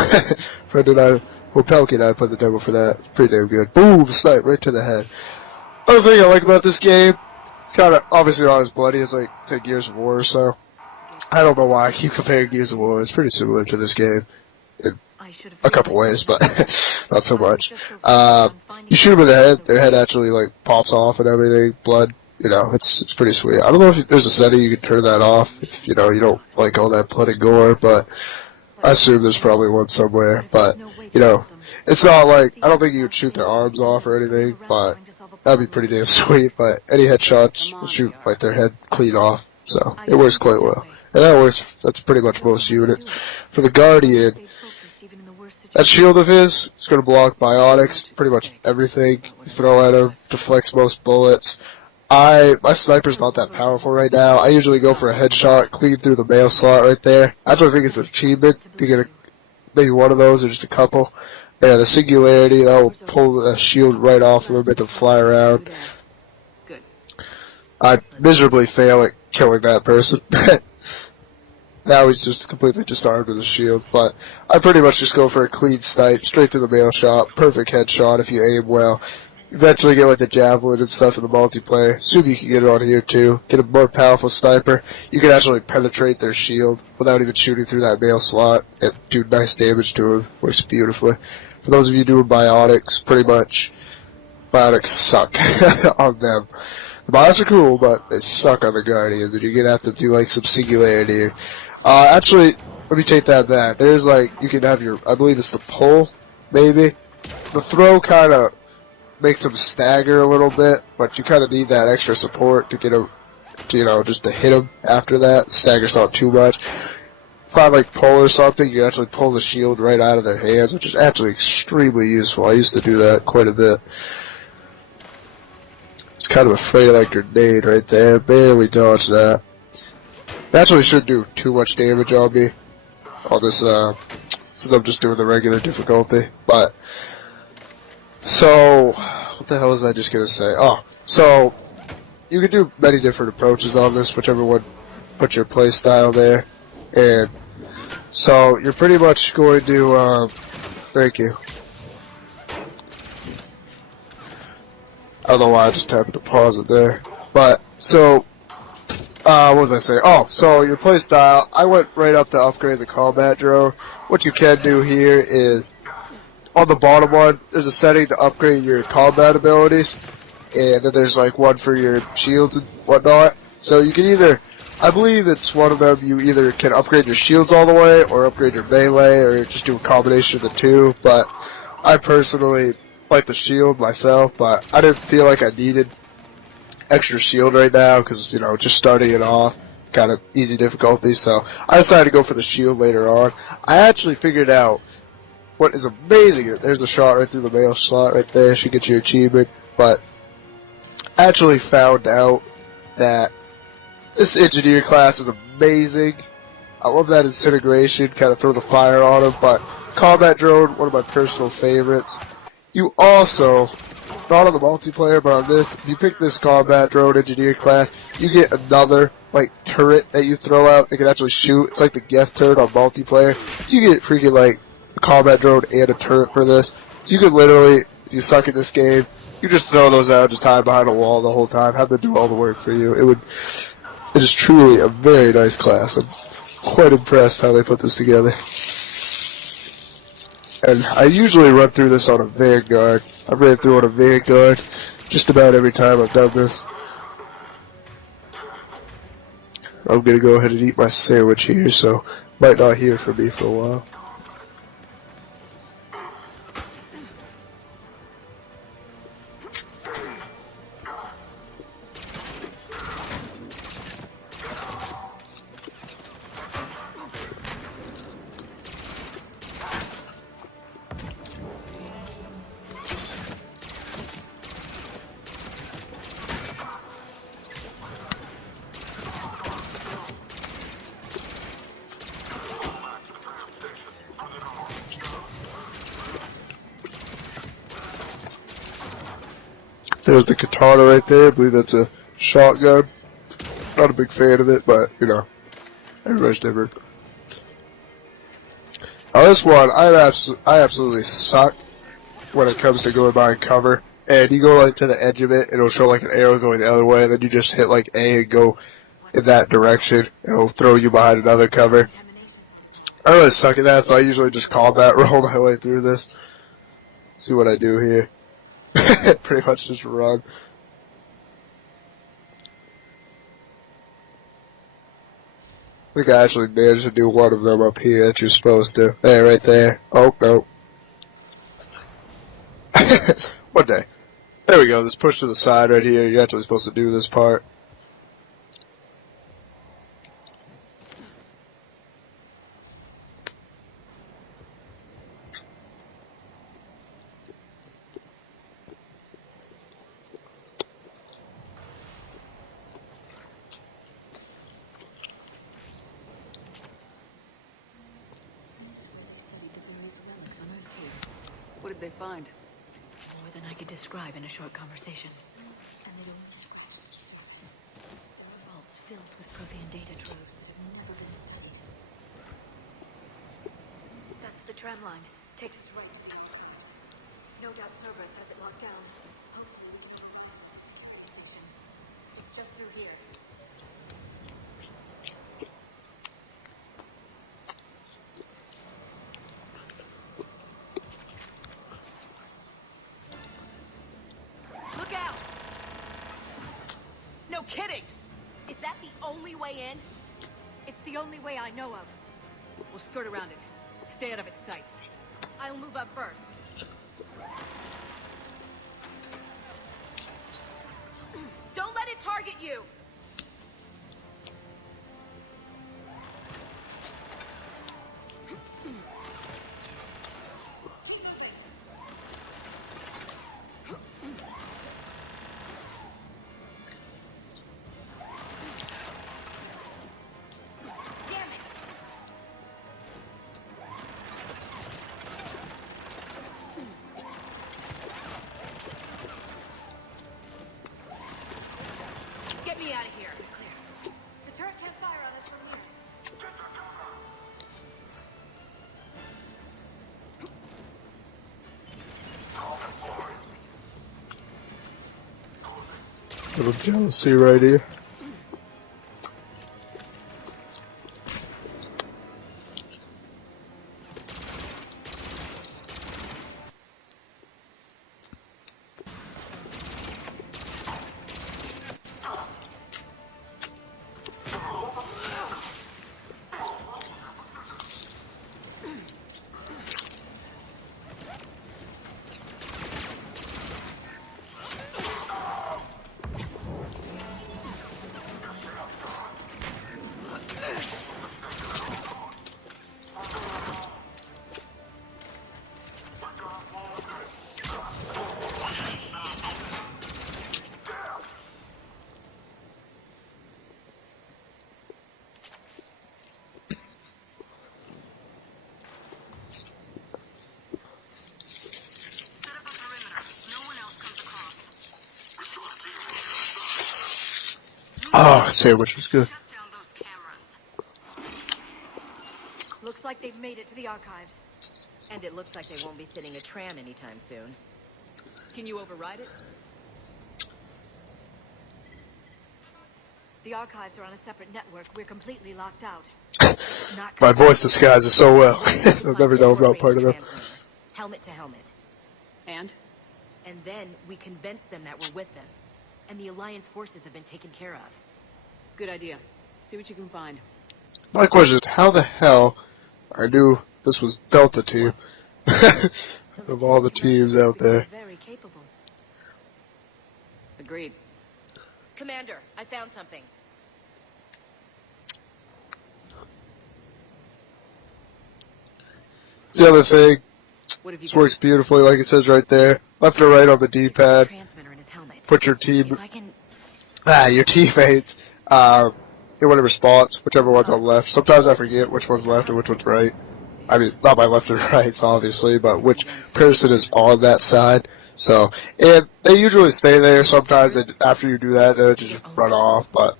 Friend and I, well, Pelky and I put the demo for that. It's pretty damn good. Boom! Snipe right to the head. Other thing I like about this game, it's kind of obviously not as bloody as like say Gears of War or so. I don't know why I keep comparing Gears of War. It's pretty similar to this game in a couple ways, but not so much. You shoot them in the head, their head actually like pops off and everything. Blood. You know, it's pretty sweet. I don't know if there's a setting you can turn that off if, you know, you don't like all that blood and gore, but I assume there's probably one somewhere. But, you know, it's not like, I don't think you could shoot their arms off or anything, but that'd be pretty damn sweet. But any headshots will shoot like their head clean off, so it works quite well. And that works, that's pretty much most units. For the Guardian, that shield of his is going to block biotics, pretty much everything you throw at him, deflects most bullets. My sniper's not that powerful right now. I usually go for a headshot, clean through the mail slot right there. I actually think it's an achievement to get maybe one of those or just a couple. Yeah, the singularity, that will pull the shield right off a little bit to fly around. I miserably fail at killing that person. Now he's just completely disarmed with a shield, but I pretty much just go for a clean snipe, straight through the mail shot, perfect headshot if you aim well. Eventually get like the javelin and stuff in the multiplayer. Assume you can get it on here too. Get a more powerful sniper. You can actually penetrate their shield without even shooting through that mail slot and do nice damage to them. Works beautifully. For those of you doing biotics, pretty much biotics suck on them. The biotics are cool, but they suck on the Guardians, and you're gonna have to do like some singularity. Actually, let me take that back. There's like, you can have your, I believe it's the pull, maybe. The throw kinda makes them stagger a little bit, but you kind of need that extra support to get them, you know, just to hit them after that. Stagger's not too much. If I like pull or something, you can actually pull the shield right out of their hands, which is actually extremely useful. I used to do that quite a bit. It's kind of afraid of that grenade right there. Barely dodged that. It actually shouldn't do too much damage on me on this, since I'm just doing the regular difficulty, but so, what the hell was I just gonna say? Oh, so, you can do many different approaches on this, whichever one put your play style there, and so, you're pretty much going to, thank you. I don't know why I just happened to pause it there, but, so, what was I saying? Oh, so your play style, I went right up to upgrade the combat drone. What you can do here is, on the bottom one, there's a setting to upgrade your combat abilities, and then there's like one for your shields and whatnot. So you can either, I believe it's one of them, you either can upgrade your shields all the way, or upgrade your melee, or just do a combination of the two, but I personally like the shield myself, but I didn't feel like I needed extra shield right now, because, you know, just starting it off, kind of easy difficulty, so I decided to go for the shield later on. I actually figured out what is amazing, there's a shot right through the mail slot right there, she gets your achievement, but I actually found out that this engineer class is amazing. I love that incineration, kind of throw the fire on him, but combat drone, one of my personal favorites. You also, not on the multiplayer, but on this, if you pick this combat drone engineer class, you get another, like, turret that you throw out that can actually shoot. It's like the Geth turret on multiplayer. So you get freaking, like, a combat drone and a turret for this. So you could literally, if you suck at this game, you just throw those out, just hide behind a wall the whole time, have them do all the work for you. It is truly a very nice class. I'm quite impressed how they put this together. And I usually run through this on a Vanguard. I've ran through on a Vanguard just about every time I've done this. I'm gonna go ahead and eat my sandwich here, so might not hear from me for a while. There's the katana right there. I believe that's a shotgun. Not a big fan of it, but, you know, everybody's different. On this one, I absolutely suck when it comes to going behind cover. And you go like to the edge of it, and it'll show like an arrow going the other way, and then you just hit like A and go in that direction. It'll throw you behind another cover. I really suck at that, so I usually just combat roll my way through this. See what I do here. Pretty much just run. I think I actually managed to do one of them up here that you're supposed to. Hey, right there. Oh, no. One day. There we go. This push to the side right here. You're actually supposed to do this part. What did they find? More than I could describe in a short conversation. And they don't describe the surface. There were vaults filled with Prothean data troves that have never been studied. That's the tram line. Takes us right to the archives. No doubt Cerberus has it locked down. Hopefully we can override that security section. It's just through here. Look out! No kidding! Is that the only way in? It's the only way I know of. We'll skirt around it. Stay out of its sights. I'll move up first. Don't let it target you! Get me out of here. The turret can't fire on us from here. Little jealousy right here. Oh, sandwich was good. Looks like they've made it to the archives. And it looks like they won't be sitting a tram anytime soon. Can you override it? The archives are on a separate network. We're completely locked out. Not My voice disguises so well. I'll never know about part of them. Helmet to helmet. And? And then we convince them that we're with them. And the Alliance forces have been taken care of. Good idea. See what you can find. My question is, how the hell I knew this was Delta Team of all the teams out there? Very capable. Agreed. Commander, I found something. The other thing, What have you this works beautifully, like it says right there. Left or right on the D-pad. Transmitter in his helmet. Put your team, If I can... your teammates, in whatever spots, whichever one's on left. Sometimes I forget which one's left and which one's right. I mean, not my left and rights, obviously, but which person is on that side. So, and they usually stay there. Sometimes after you do that, they just run off. But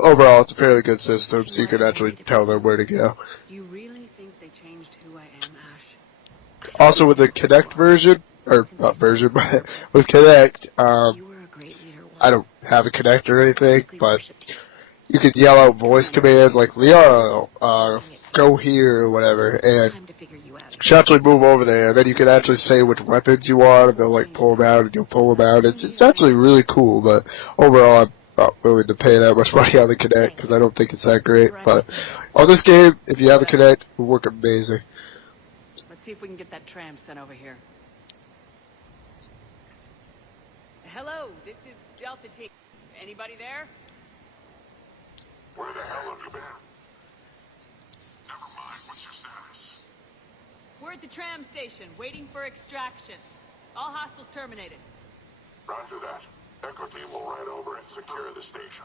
overall, it's a fairly good system, so you can actually tell them where to go. Do you really think they changed who I am, Ash? Also, with the Kinect version, or not version, but with Kinect, I don't have a Kinect or anything, but you could yell out voice commands like Leo, go here or whatever, and she'll actually move over there. Then you can actually say which weapons you want, and they'll like pull them out, and you'll pull them out. It's actually really cool, but overall, I'm not willing to pay that much money on the Kinect because I don't think it's that great. But on this game, if you have a Kinect, it will work amazing. Let's see if we can get that tram sent over here. Hello, this is Delta Team. Anybody there? Where the hell have you been? Never mind, what's your status? We're at the tram station, waiting for extraction. All hostiles terminated. Roger that. Echo team will ride over and secure the station.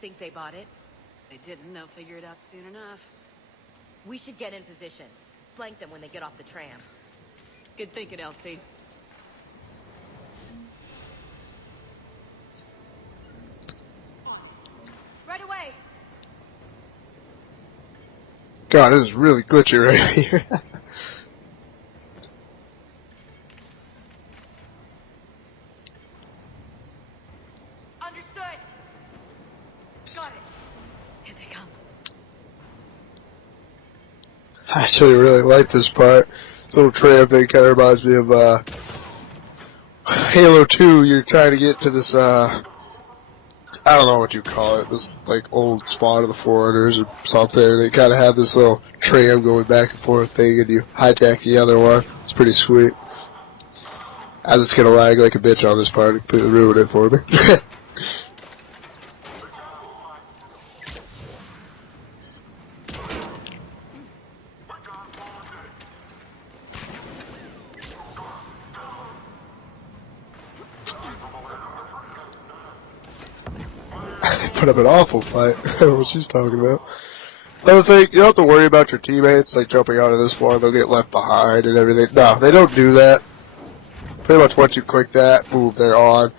Think they bought it? They didn't, they'll figure it out soon enough. We should get in position. Flank them when they get off the tram. Good thinking, Elsie. Right away! God, this is really glitchy right here. Understood! Got it! Here they come. I actually really like this part. This little tram thing kind of reminds me of Halo 2. You're trying to get to this, I don't know what you call it, this like old spot of the Foreigners or something. They kind of have this little tram going back and forth thing, and you hijack the other one. It's pretty sweet. I'm just gonna lag like a bitch on this part and completely ruin it for me. Put up an awful fight. I don't know what she's talking about. Another thing, you don't have to worry about your teammates, like jumping out of this one, they'll get left behind and everything. No, they don't do that. Pretty much once you click that, boom, they're on.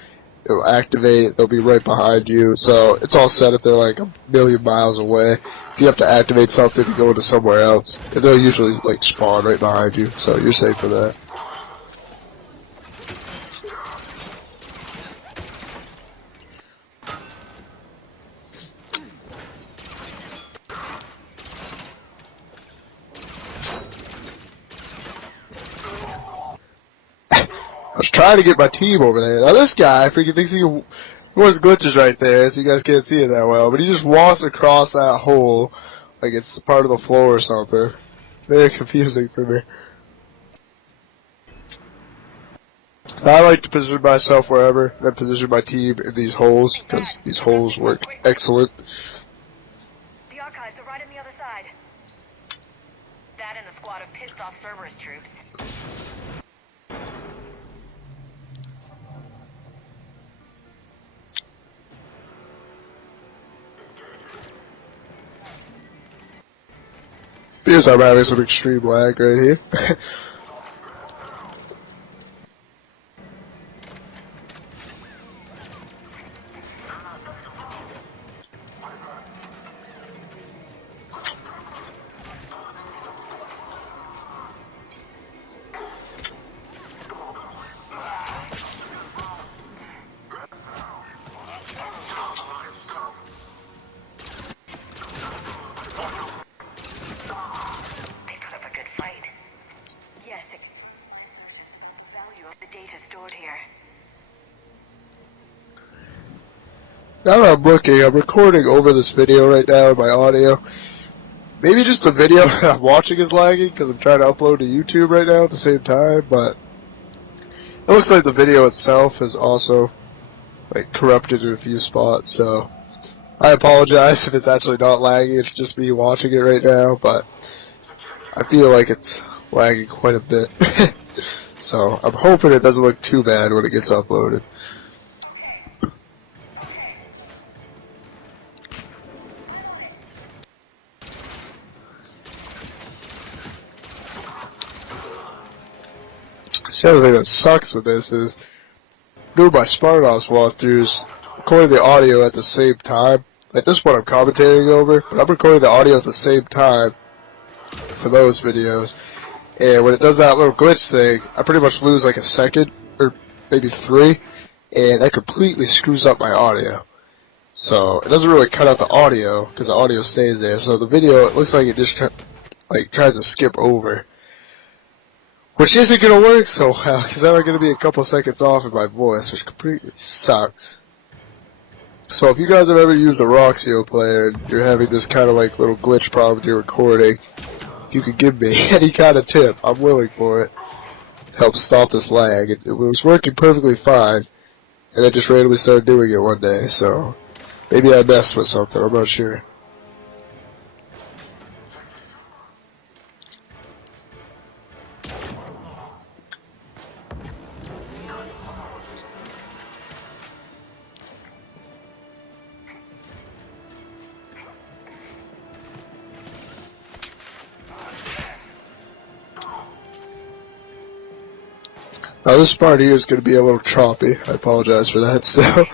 It'll activate, they'll be right behind you. So it's all set if they're like a million miles away. If you have to activate something to go into somewhere else, they'll usually like spawn right behind you, so you're safe for that. I was trying to get my team over there. Now this guy freaking thinks he can... There's glitches right there, so you guys can't see it that well. But he just walks across that hole like it's part of the floor or something. Very confusing for me. I like to position myself wherever, then position my team in these holes, because these holes work excellent. The archives are right on the other side. That and a squad of pissed-off Cerberus troops. Because I'm having some extreme lag right here. Now that I'm looking, I'm recording over this video right now in my audio. Maybe just the video that I'm watching is lagging because I'm trying to upload to YouTube right now at the same time, but it looks like the video itself is also like corrupted in a few spots, so I apologize if it's actually not lagging, it's just me watching it right now, but I feel like it's lagging quite a bit. So I'm hoping it doesn't look too bad when it gets uploaded. The other thing that sucks with this is doing my Spartanos walkthroughs, recording the audio at the same time. Like this one I'm commentating over, but I'm recording the audio at the same time for those videos. And when it does that little glitch thing, I pretty much lose like a second, or maybe 3, and that completely screws up my audio. So it doesn't really cut out the audio, because the audio stays there. So the video, it looks like it just tries to skip over. Which isn't going to work so well, because then I'm going to be a couple seconds off in my voice, which completely sucks. So if you guys have ever used the Roxio player, and you're having this kind of like little glitch problem with your recording, if you could give me any kind of tip, I'm willing for it. Help stop this lag. It was working perfectly fine, and it just randomly started doing it one day, so maybe I messed with something, I'm not sure. Now this part here is going to be a little choppy. I apologize for that. So,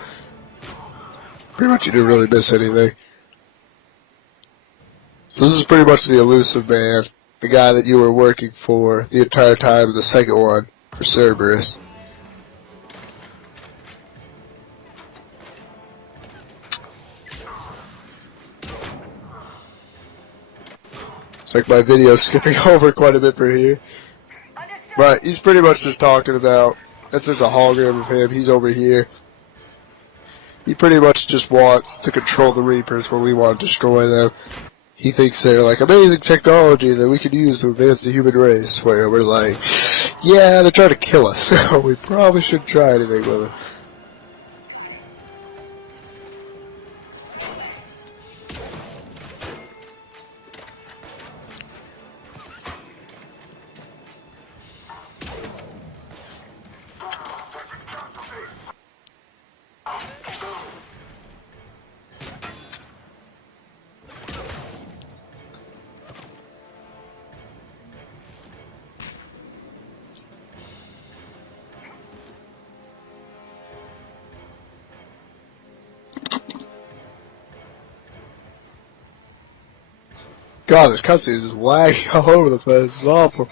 pretty much you didn't really miss anything. So this is pretty much the elusive man, the guy that you were working for the entire time of the second one for Cerberus. It's like my video skipping over quite a bit for here. But he's pretty much just talking about, that's just a hologram of him, he's over here. He pretty much just wants to control the Reapers when we want to destroy them. He thinks they're like amazing technology that we could use to advance the human race, where we're like, yeah, they're trying to kill us, so we probably shouldn't try anything with it. God, this cutscene is just lagging all over the place. It's awful.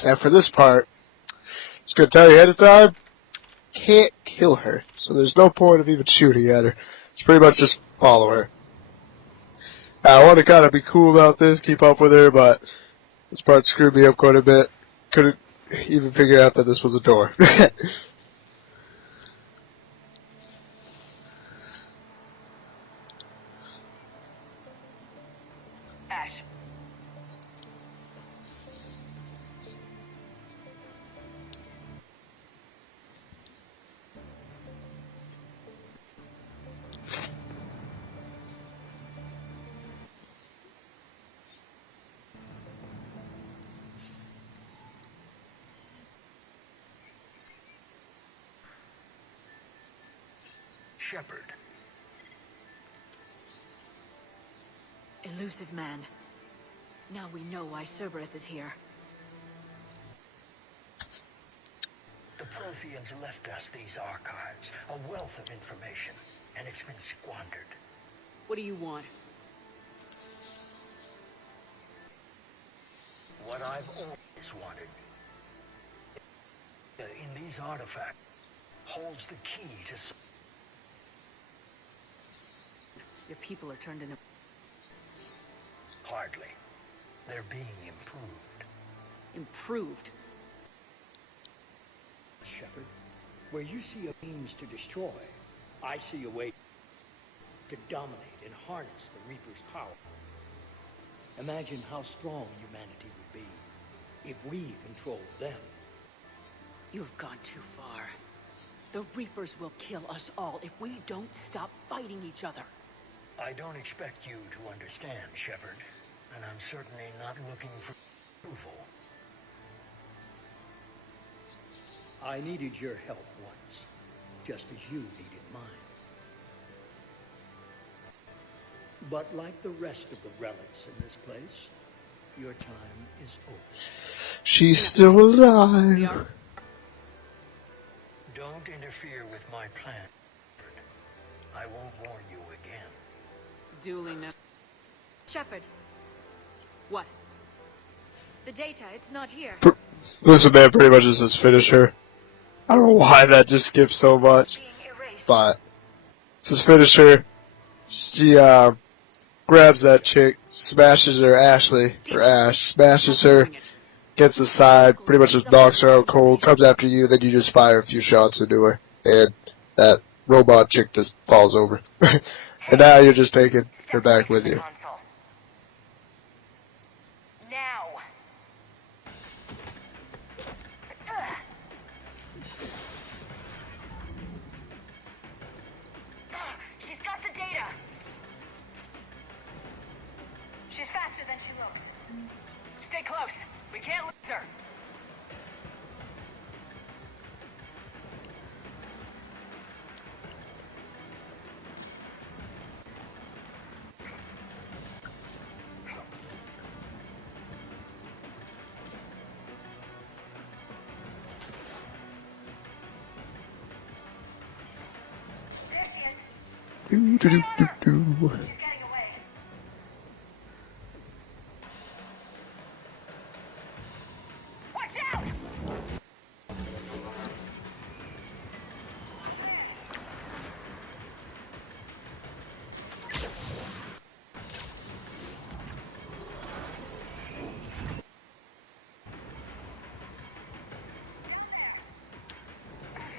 And for this part, just gonna tell you ahead of time, can't kill her. So there's no point of even shooting at her. It's pretty much just follow her. I want to kind of be cool about this, keep up with her, but this part screwed me up quite a bit. Couldn't even figure out that this was a door. Ash. Shepard. Elusive man. Now we know why Cerberus is here. The Protheans left us these archives, a wealth of information, and it's been squandered. What do you want? what I've always wanted. In these artifacts holds the key to... Your people are turned into... Hardly. They're being improved. Improved? Shepard, where you see a means to destroy, I see a way to dominate and harness the Reaper's power. Imagine how strong humanity would be if we controlled them. You've gone too far. The Reapers will kill us all if we don't stop fighting each other. I don't expect you to understand, Shepard, and I'm certainly not looking for approval. I needed your help once, just as you needed mine. But like the rest of the relics in this place, your time is over. She's still alive. Don't interfere with my plan, Shepard. I won't warn you again. Duly noted. Shepard, What? the data, it's not here. Listen, man, pretty much is his finisher. I don't know why that just skips so much, but it's his finisher. She grabs that chick, smashes her, Ashley, or Ash, smashes her, gets aside, pretty much just knocks her out cold, comes after you, then you just fire a few shots into her, and that robot chick just falls over. And now you're just taking her back with you. She's got the data. She's faster than she looks. Stay close. We can't lose her. Do, do, do, do, do.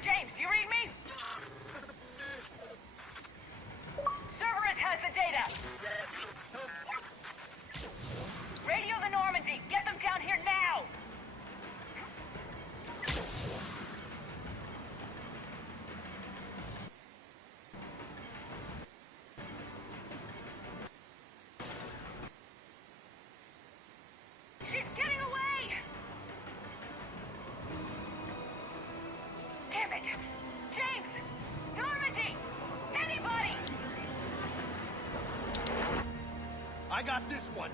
James, you read me? Cerberus has the data. Radio the Normandy. Get them down here now. She's getting away. Damn it. James! Normandy! Anybody! I got this one.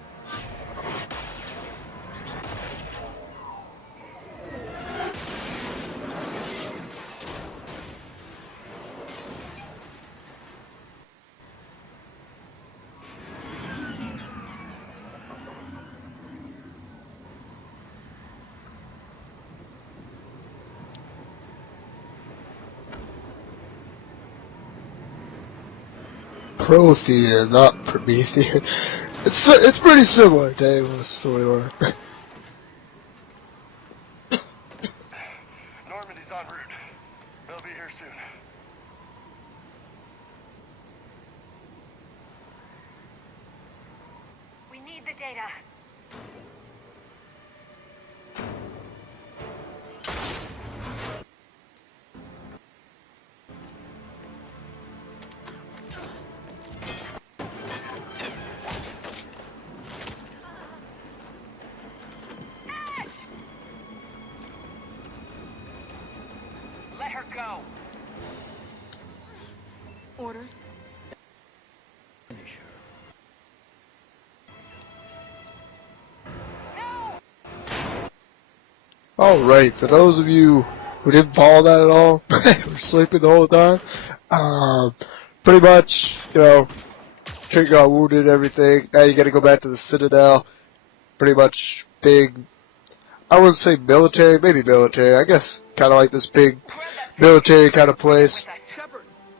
Prothean, not Promethean. It's pretty similar to Ava's storyline. Normandy's en route. They'll be here soon. We need the data. Let her go. Orders? Alright, for those of you who didn't follow that at all, were sleeping the whole time, pretty much, you know, Trick got wounded and everything, now you gotta go back to the Citadel, pretty much big I wouldn't say military, maybe military. I guess kind of like this big military kind of place,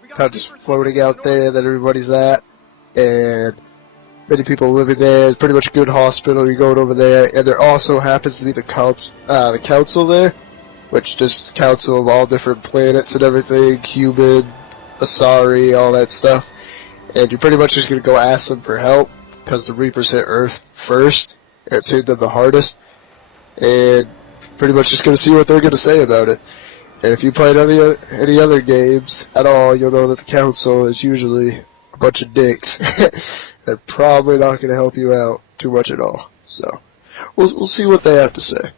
kind of just floating out there that everybody's at, and many people living there. It's pretty much a good hospital. You're going over there, and there also happens to be the council there, which just council of all different planets and everything, human, Asari, all that stuff. And you're pretty much just gonna go ask them for help because the Reapers hit Earth first. It's hit them the hardest, and pretty much just gonna see what they're gonna say about it. And if you played any other games at all, you'll know that the council is usually a bunch of dicks. They're probably not going to help you out too much at all. So, we'll see what they have to say.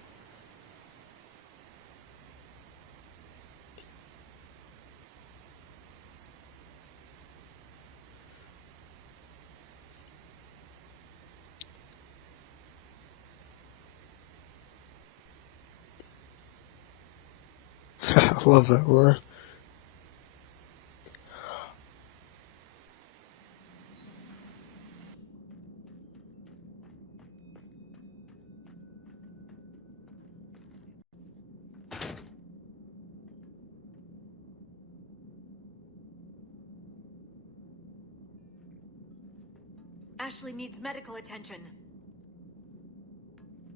I love that one. Ashley needs medical attention.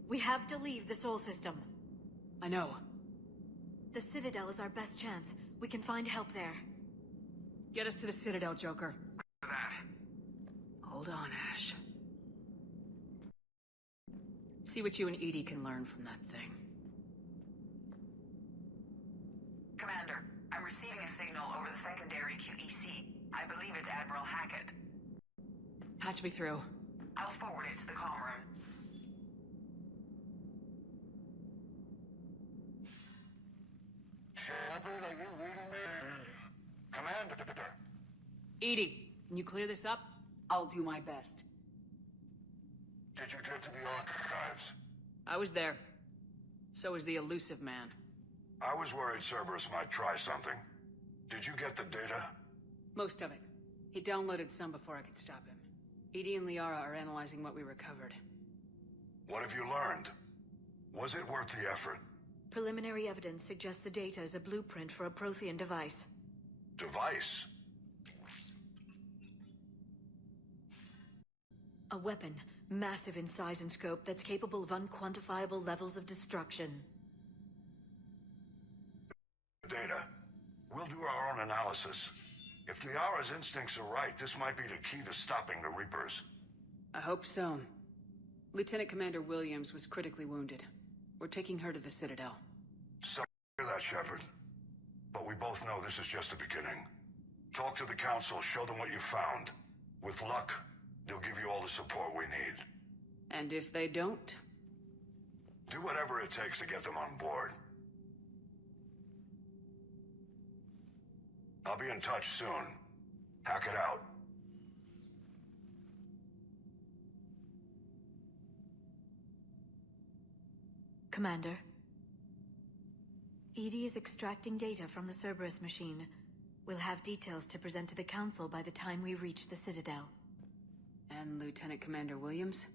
We have to leave the Sol system. I know. The Citadel is our best chance. We can find help there. Get us to the Citadel, Joker. Hold on, Ash. See what you and Edie can learn from that thing. Commander, I'm receiving a signal over the secondary QEC. I believe it's Admiral Hackett. Patch me through. I'll forward it to the comm room. Shepard, are you reading me? Commander. Edie, can you clear this up? I'll do my best. Did you get to the archives? I was there. So was the elusive man. I was worried Cerberus might try something. Did you get the data? Most of it. He downloaded some before I could stop him. Edie and Liara are analyzing what we recovered. What have you learned? Was it worth the effort? Preliminary evidence suggests the data is a blueprint for a Prothean device. Device? A weapon, massive in size and scope, that's capable of unquantifiable levels of destruction. Data. We'll do our own analysis. If Liara's instincts are right, this might be the key to stopping the Reapers. I hope so. Lieutenant Commander Williams was critically wounded. We're taking her to the Citadel. So hear that, Shepard. But we both know this is just the beginning. Talk to the Council, show them what you found. With luck, they'll give you all the support we need. And if they don't? Do whatever it takes to get them on board. I'll be in touch soon. Hack it out. Commander. Edie is extracting data from the Cerberus machine. We'll have details to present to the Council by the time we reach the Citadel. And Lieutenant Commander Williams?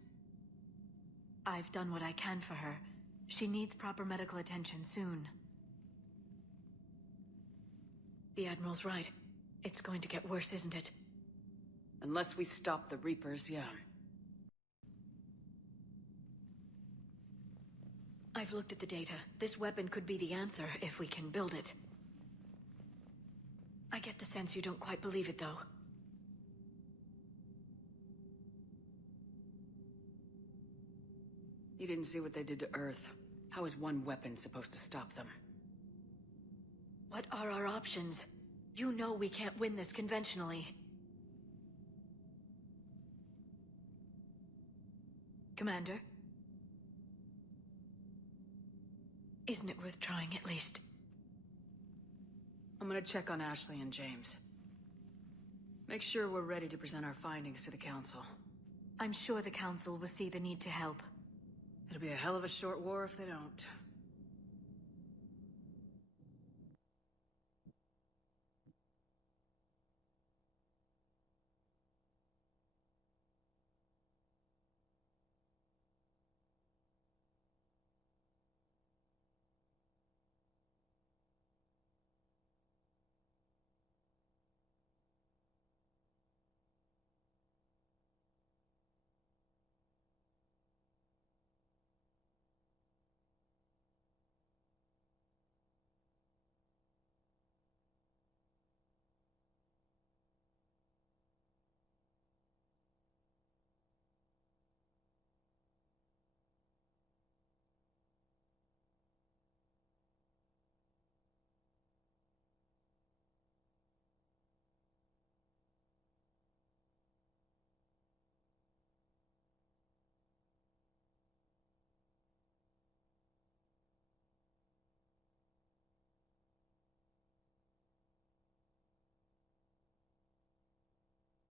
I've done what I can for her. She needs proper medical attention soon. The Admiral's right. It's going to get worse, isn't it? Unless we stop the Reapers, yeah. I've looked at the data. This weapon could be the answer if we can build it. I get the sense you don't quite believe it, though. You didn't see what they did to Earth. How is one weapon supposed to stop them? What are our options? You know we can't win this conventionally. Commander? Isn't it worth trying at least? I'm gonna check on Ashley and James. Make sure we're ready to present our findings to the Council. I'm sure the Council will see the need to help. It'll be a hell of a short war if they don't.